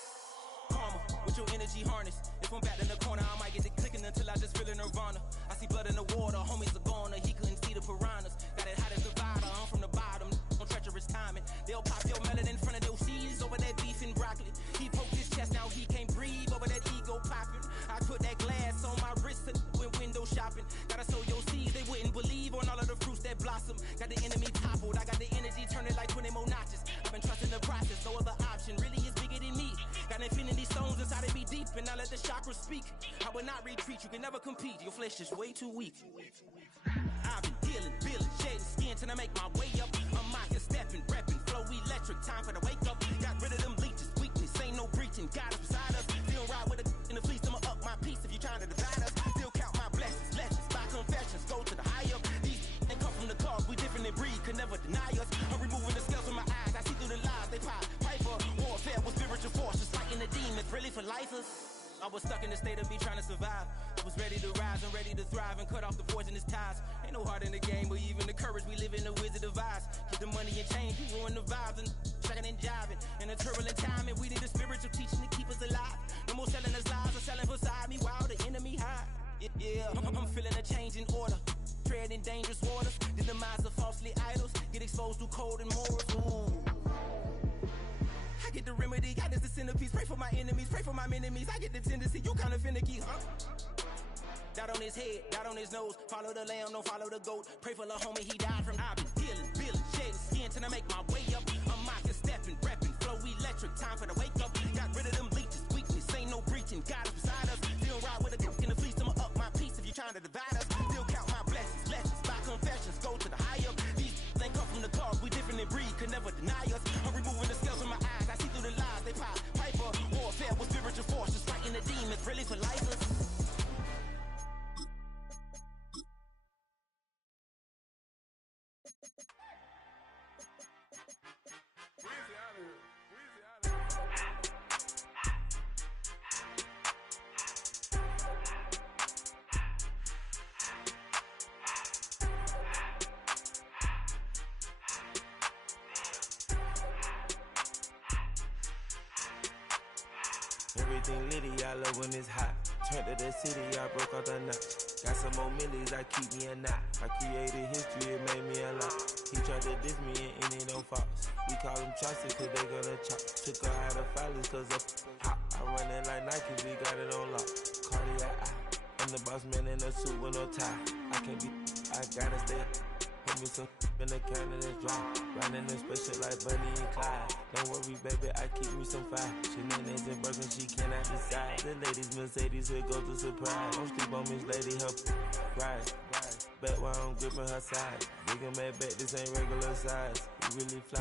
Karma, with your energy harness. If I'm back in the corner, I might get it clicking until I just feel a nirvana. I see blood in the water, homies are gone, he couldn't see the piranhas. Got it hot as the divider, I'm from the bottom, don't timing. They'll pop your melon in front of those seeds over that beef and broccoli. He poked his chest, now he can't breathe over that ego popping. I put that glass on my wrist and went window shopping. Gotta sow your seeds, they wouldn't believe on all of the fruits that blossom. Got the enemy toppled, I got the energy turning like 20 more notches. I've been trusting the process, no other option really is bigger than me. Got infinity stones inside of me deep, and I let the chakras speak. I will not retreat, you can never compete. Your flesh is way too weak. I've been dealing, shedding skin till I make my way up. I'm mocking, stepping, repping, flow electric. Time for the wake up. Got rid of them leeches, weakness, ain't no breaching. God is beside us. Still ride with a in the fleece, I'ma up my piece if you trying to divide us. Still count my blessings, legends, by confessions, go to the high up. These ain't come from the cause, we different in breed, could never deny us. I'm removing the scales from my eyes, I see through the lies they pop. Piper, warfare with spiritual forces, fighting the demons, really for lifers. I was stuck in the state of me trying to survive. I was ready to rise and ready to thrive and cut off the poisonous ties. Ain't no heart in the game, but even the courage we live in the Wizard of Oz. Get the money and change, you ruin the vibes and tracking and jiving. In a turbulent time, and we need a spiritual teaching to keep us alive. No more selling us lies or selling beside me while the enemy hide. Yeah, I'm feeling a change in order. Treading dangerous waters. The demise of falsely idols. Get exposed through code and morals. Ooh. I get the remedy, God is the centerpiece. Pray for my enemies, pray for my enemies. I get the tendency, you kinda finicky, huh? Dot on his head, dot on his nose. Follow the lamb, don't follow the goat. Pray for the homie, he died from. I've been dealing, shedding skin till I make my way up. I'm mocking, stepping, repping, flow electric. Time for the wake up. Got rid of them leeches, weakness, ain't no breaching. God is beside us. Still ride with a cook in the fleece, I'ma up my piece if you trying to divide us. Still count my blessings, legends, by confessions, go to the high up. These ain't come from the cause, we different in breed, could never deny us. I'm removing the scales from my eyes, I see through the lies they pop. Piper, warfare with spiritual forces, fighting the demons, really for lifers. Everything litty, I love when it's hot. Turned to the city, I broke out the notch. Got some more millies, I keep me a knot. I created history, it made me a lot. He tried to diss me and it don't false. We call them choppers cause they gonna chop. Took her out of filers cause of hot. I run it like Nike, we got it on lock. Cardiac eye. I'm the boss man in a suit with no tie. I can't be, I gotta stay. Put me some in the can and it's dry. Riding in special like Bunny and Clyde. Don't worry, baby, I keep me some fire. Shenanigans and Birkin, she cannot decide. The ladies, Mercedes, here go to surprise. Don't sleep on Miss Lady, help rise. Bet while I'm gripping her side. Big and mad bet, this ain't regular size. We really fly.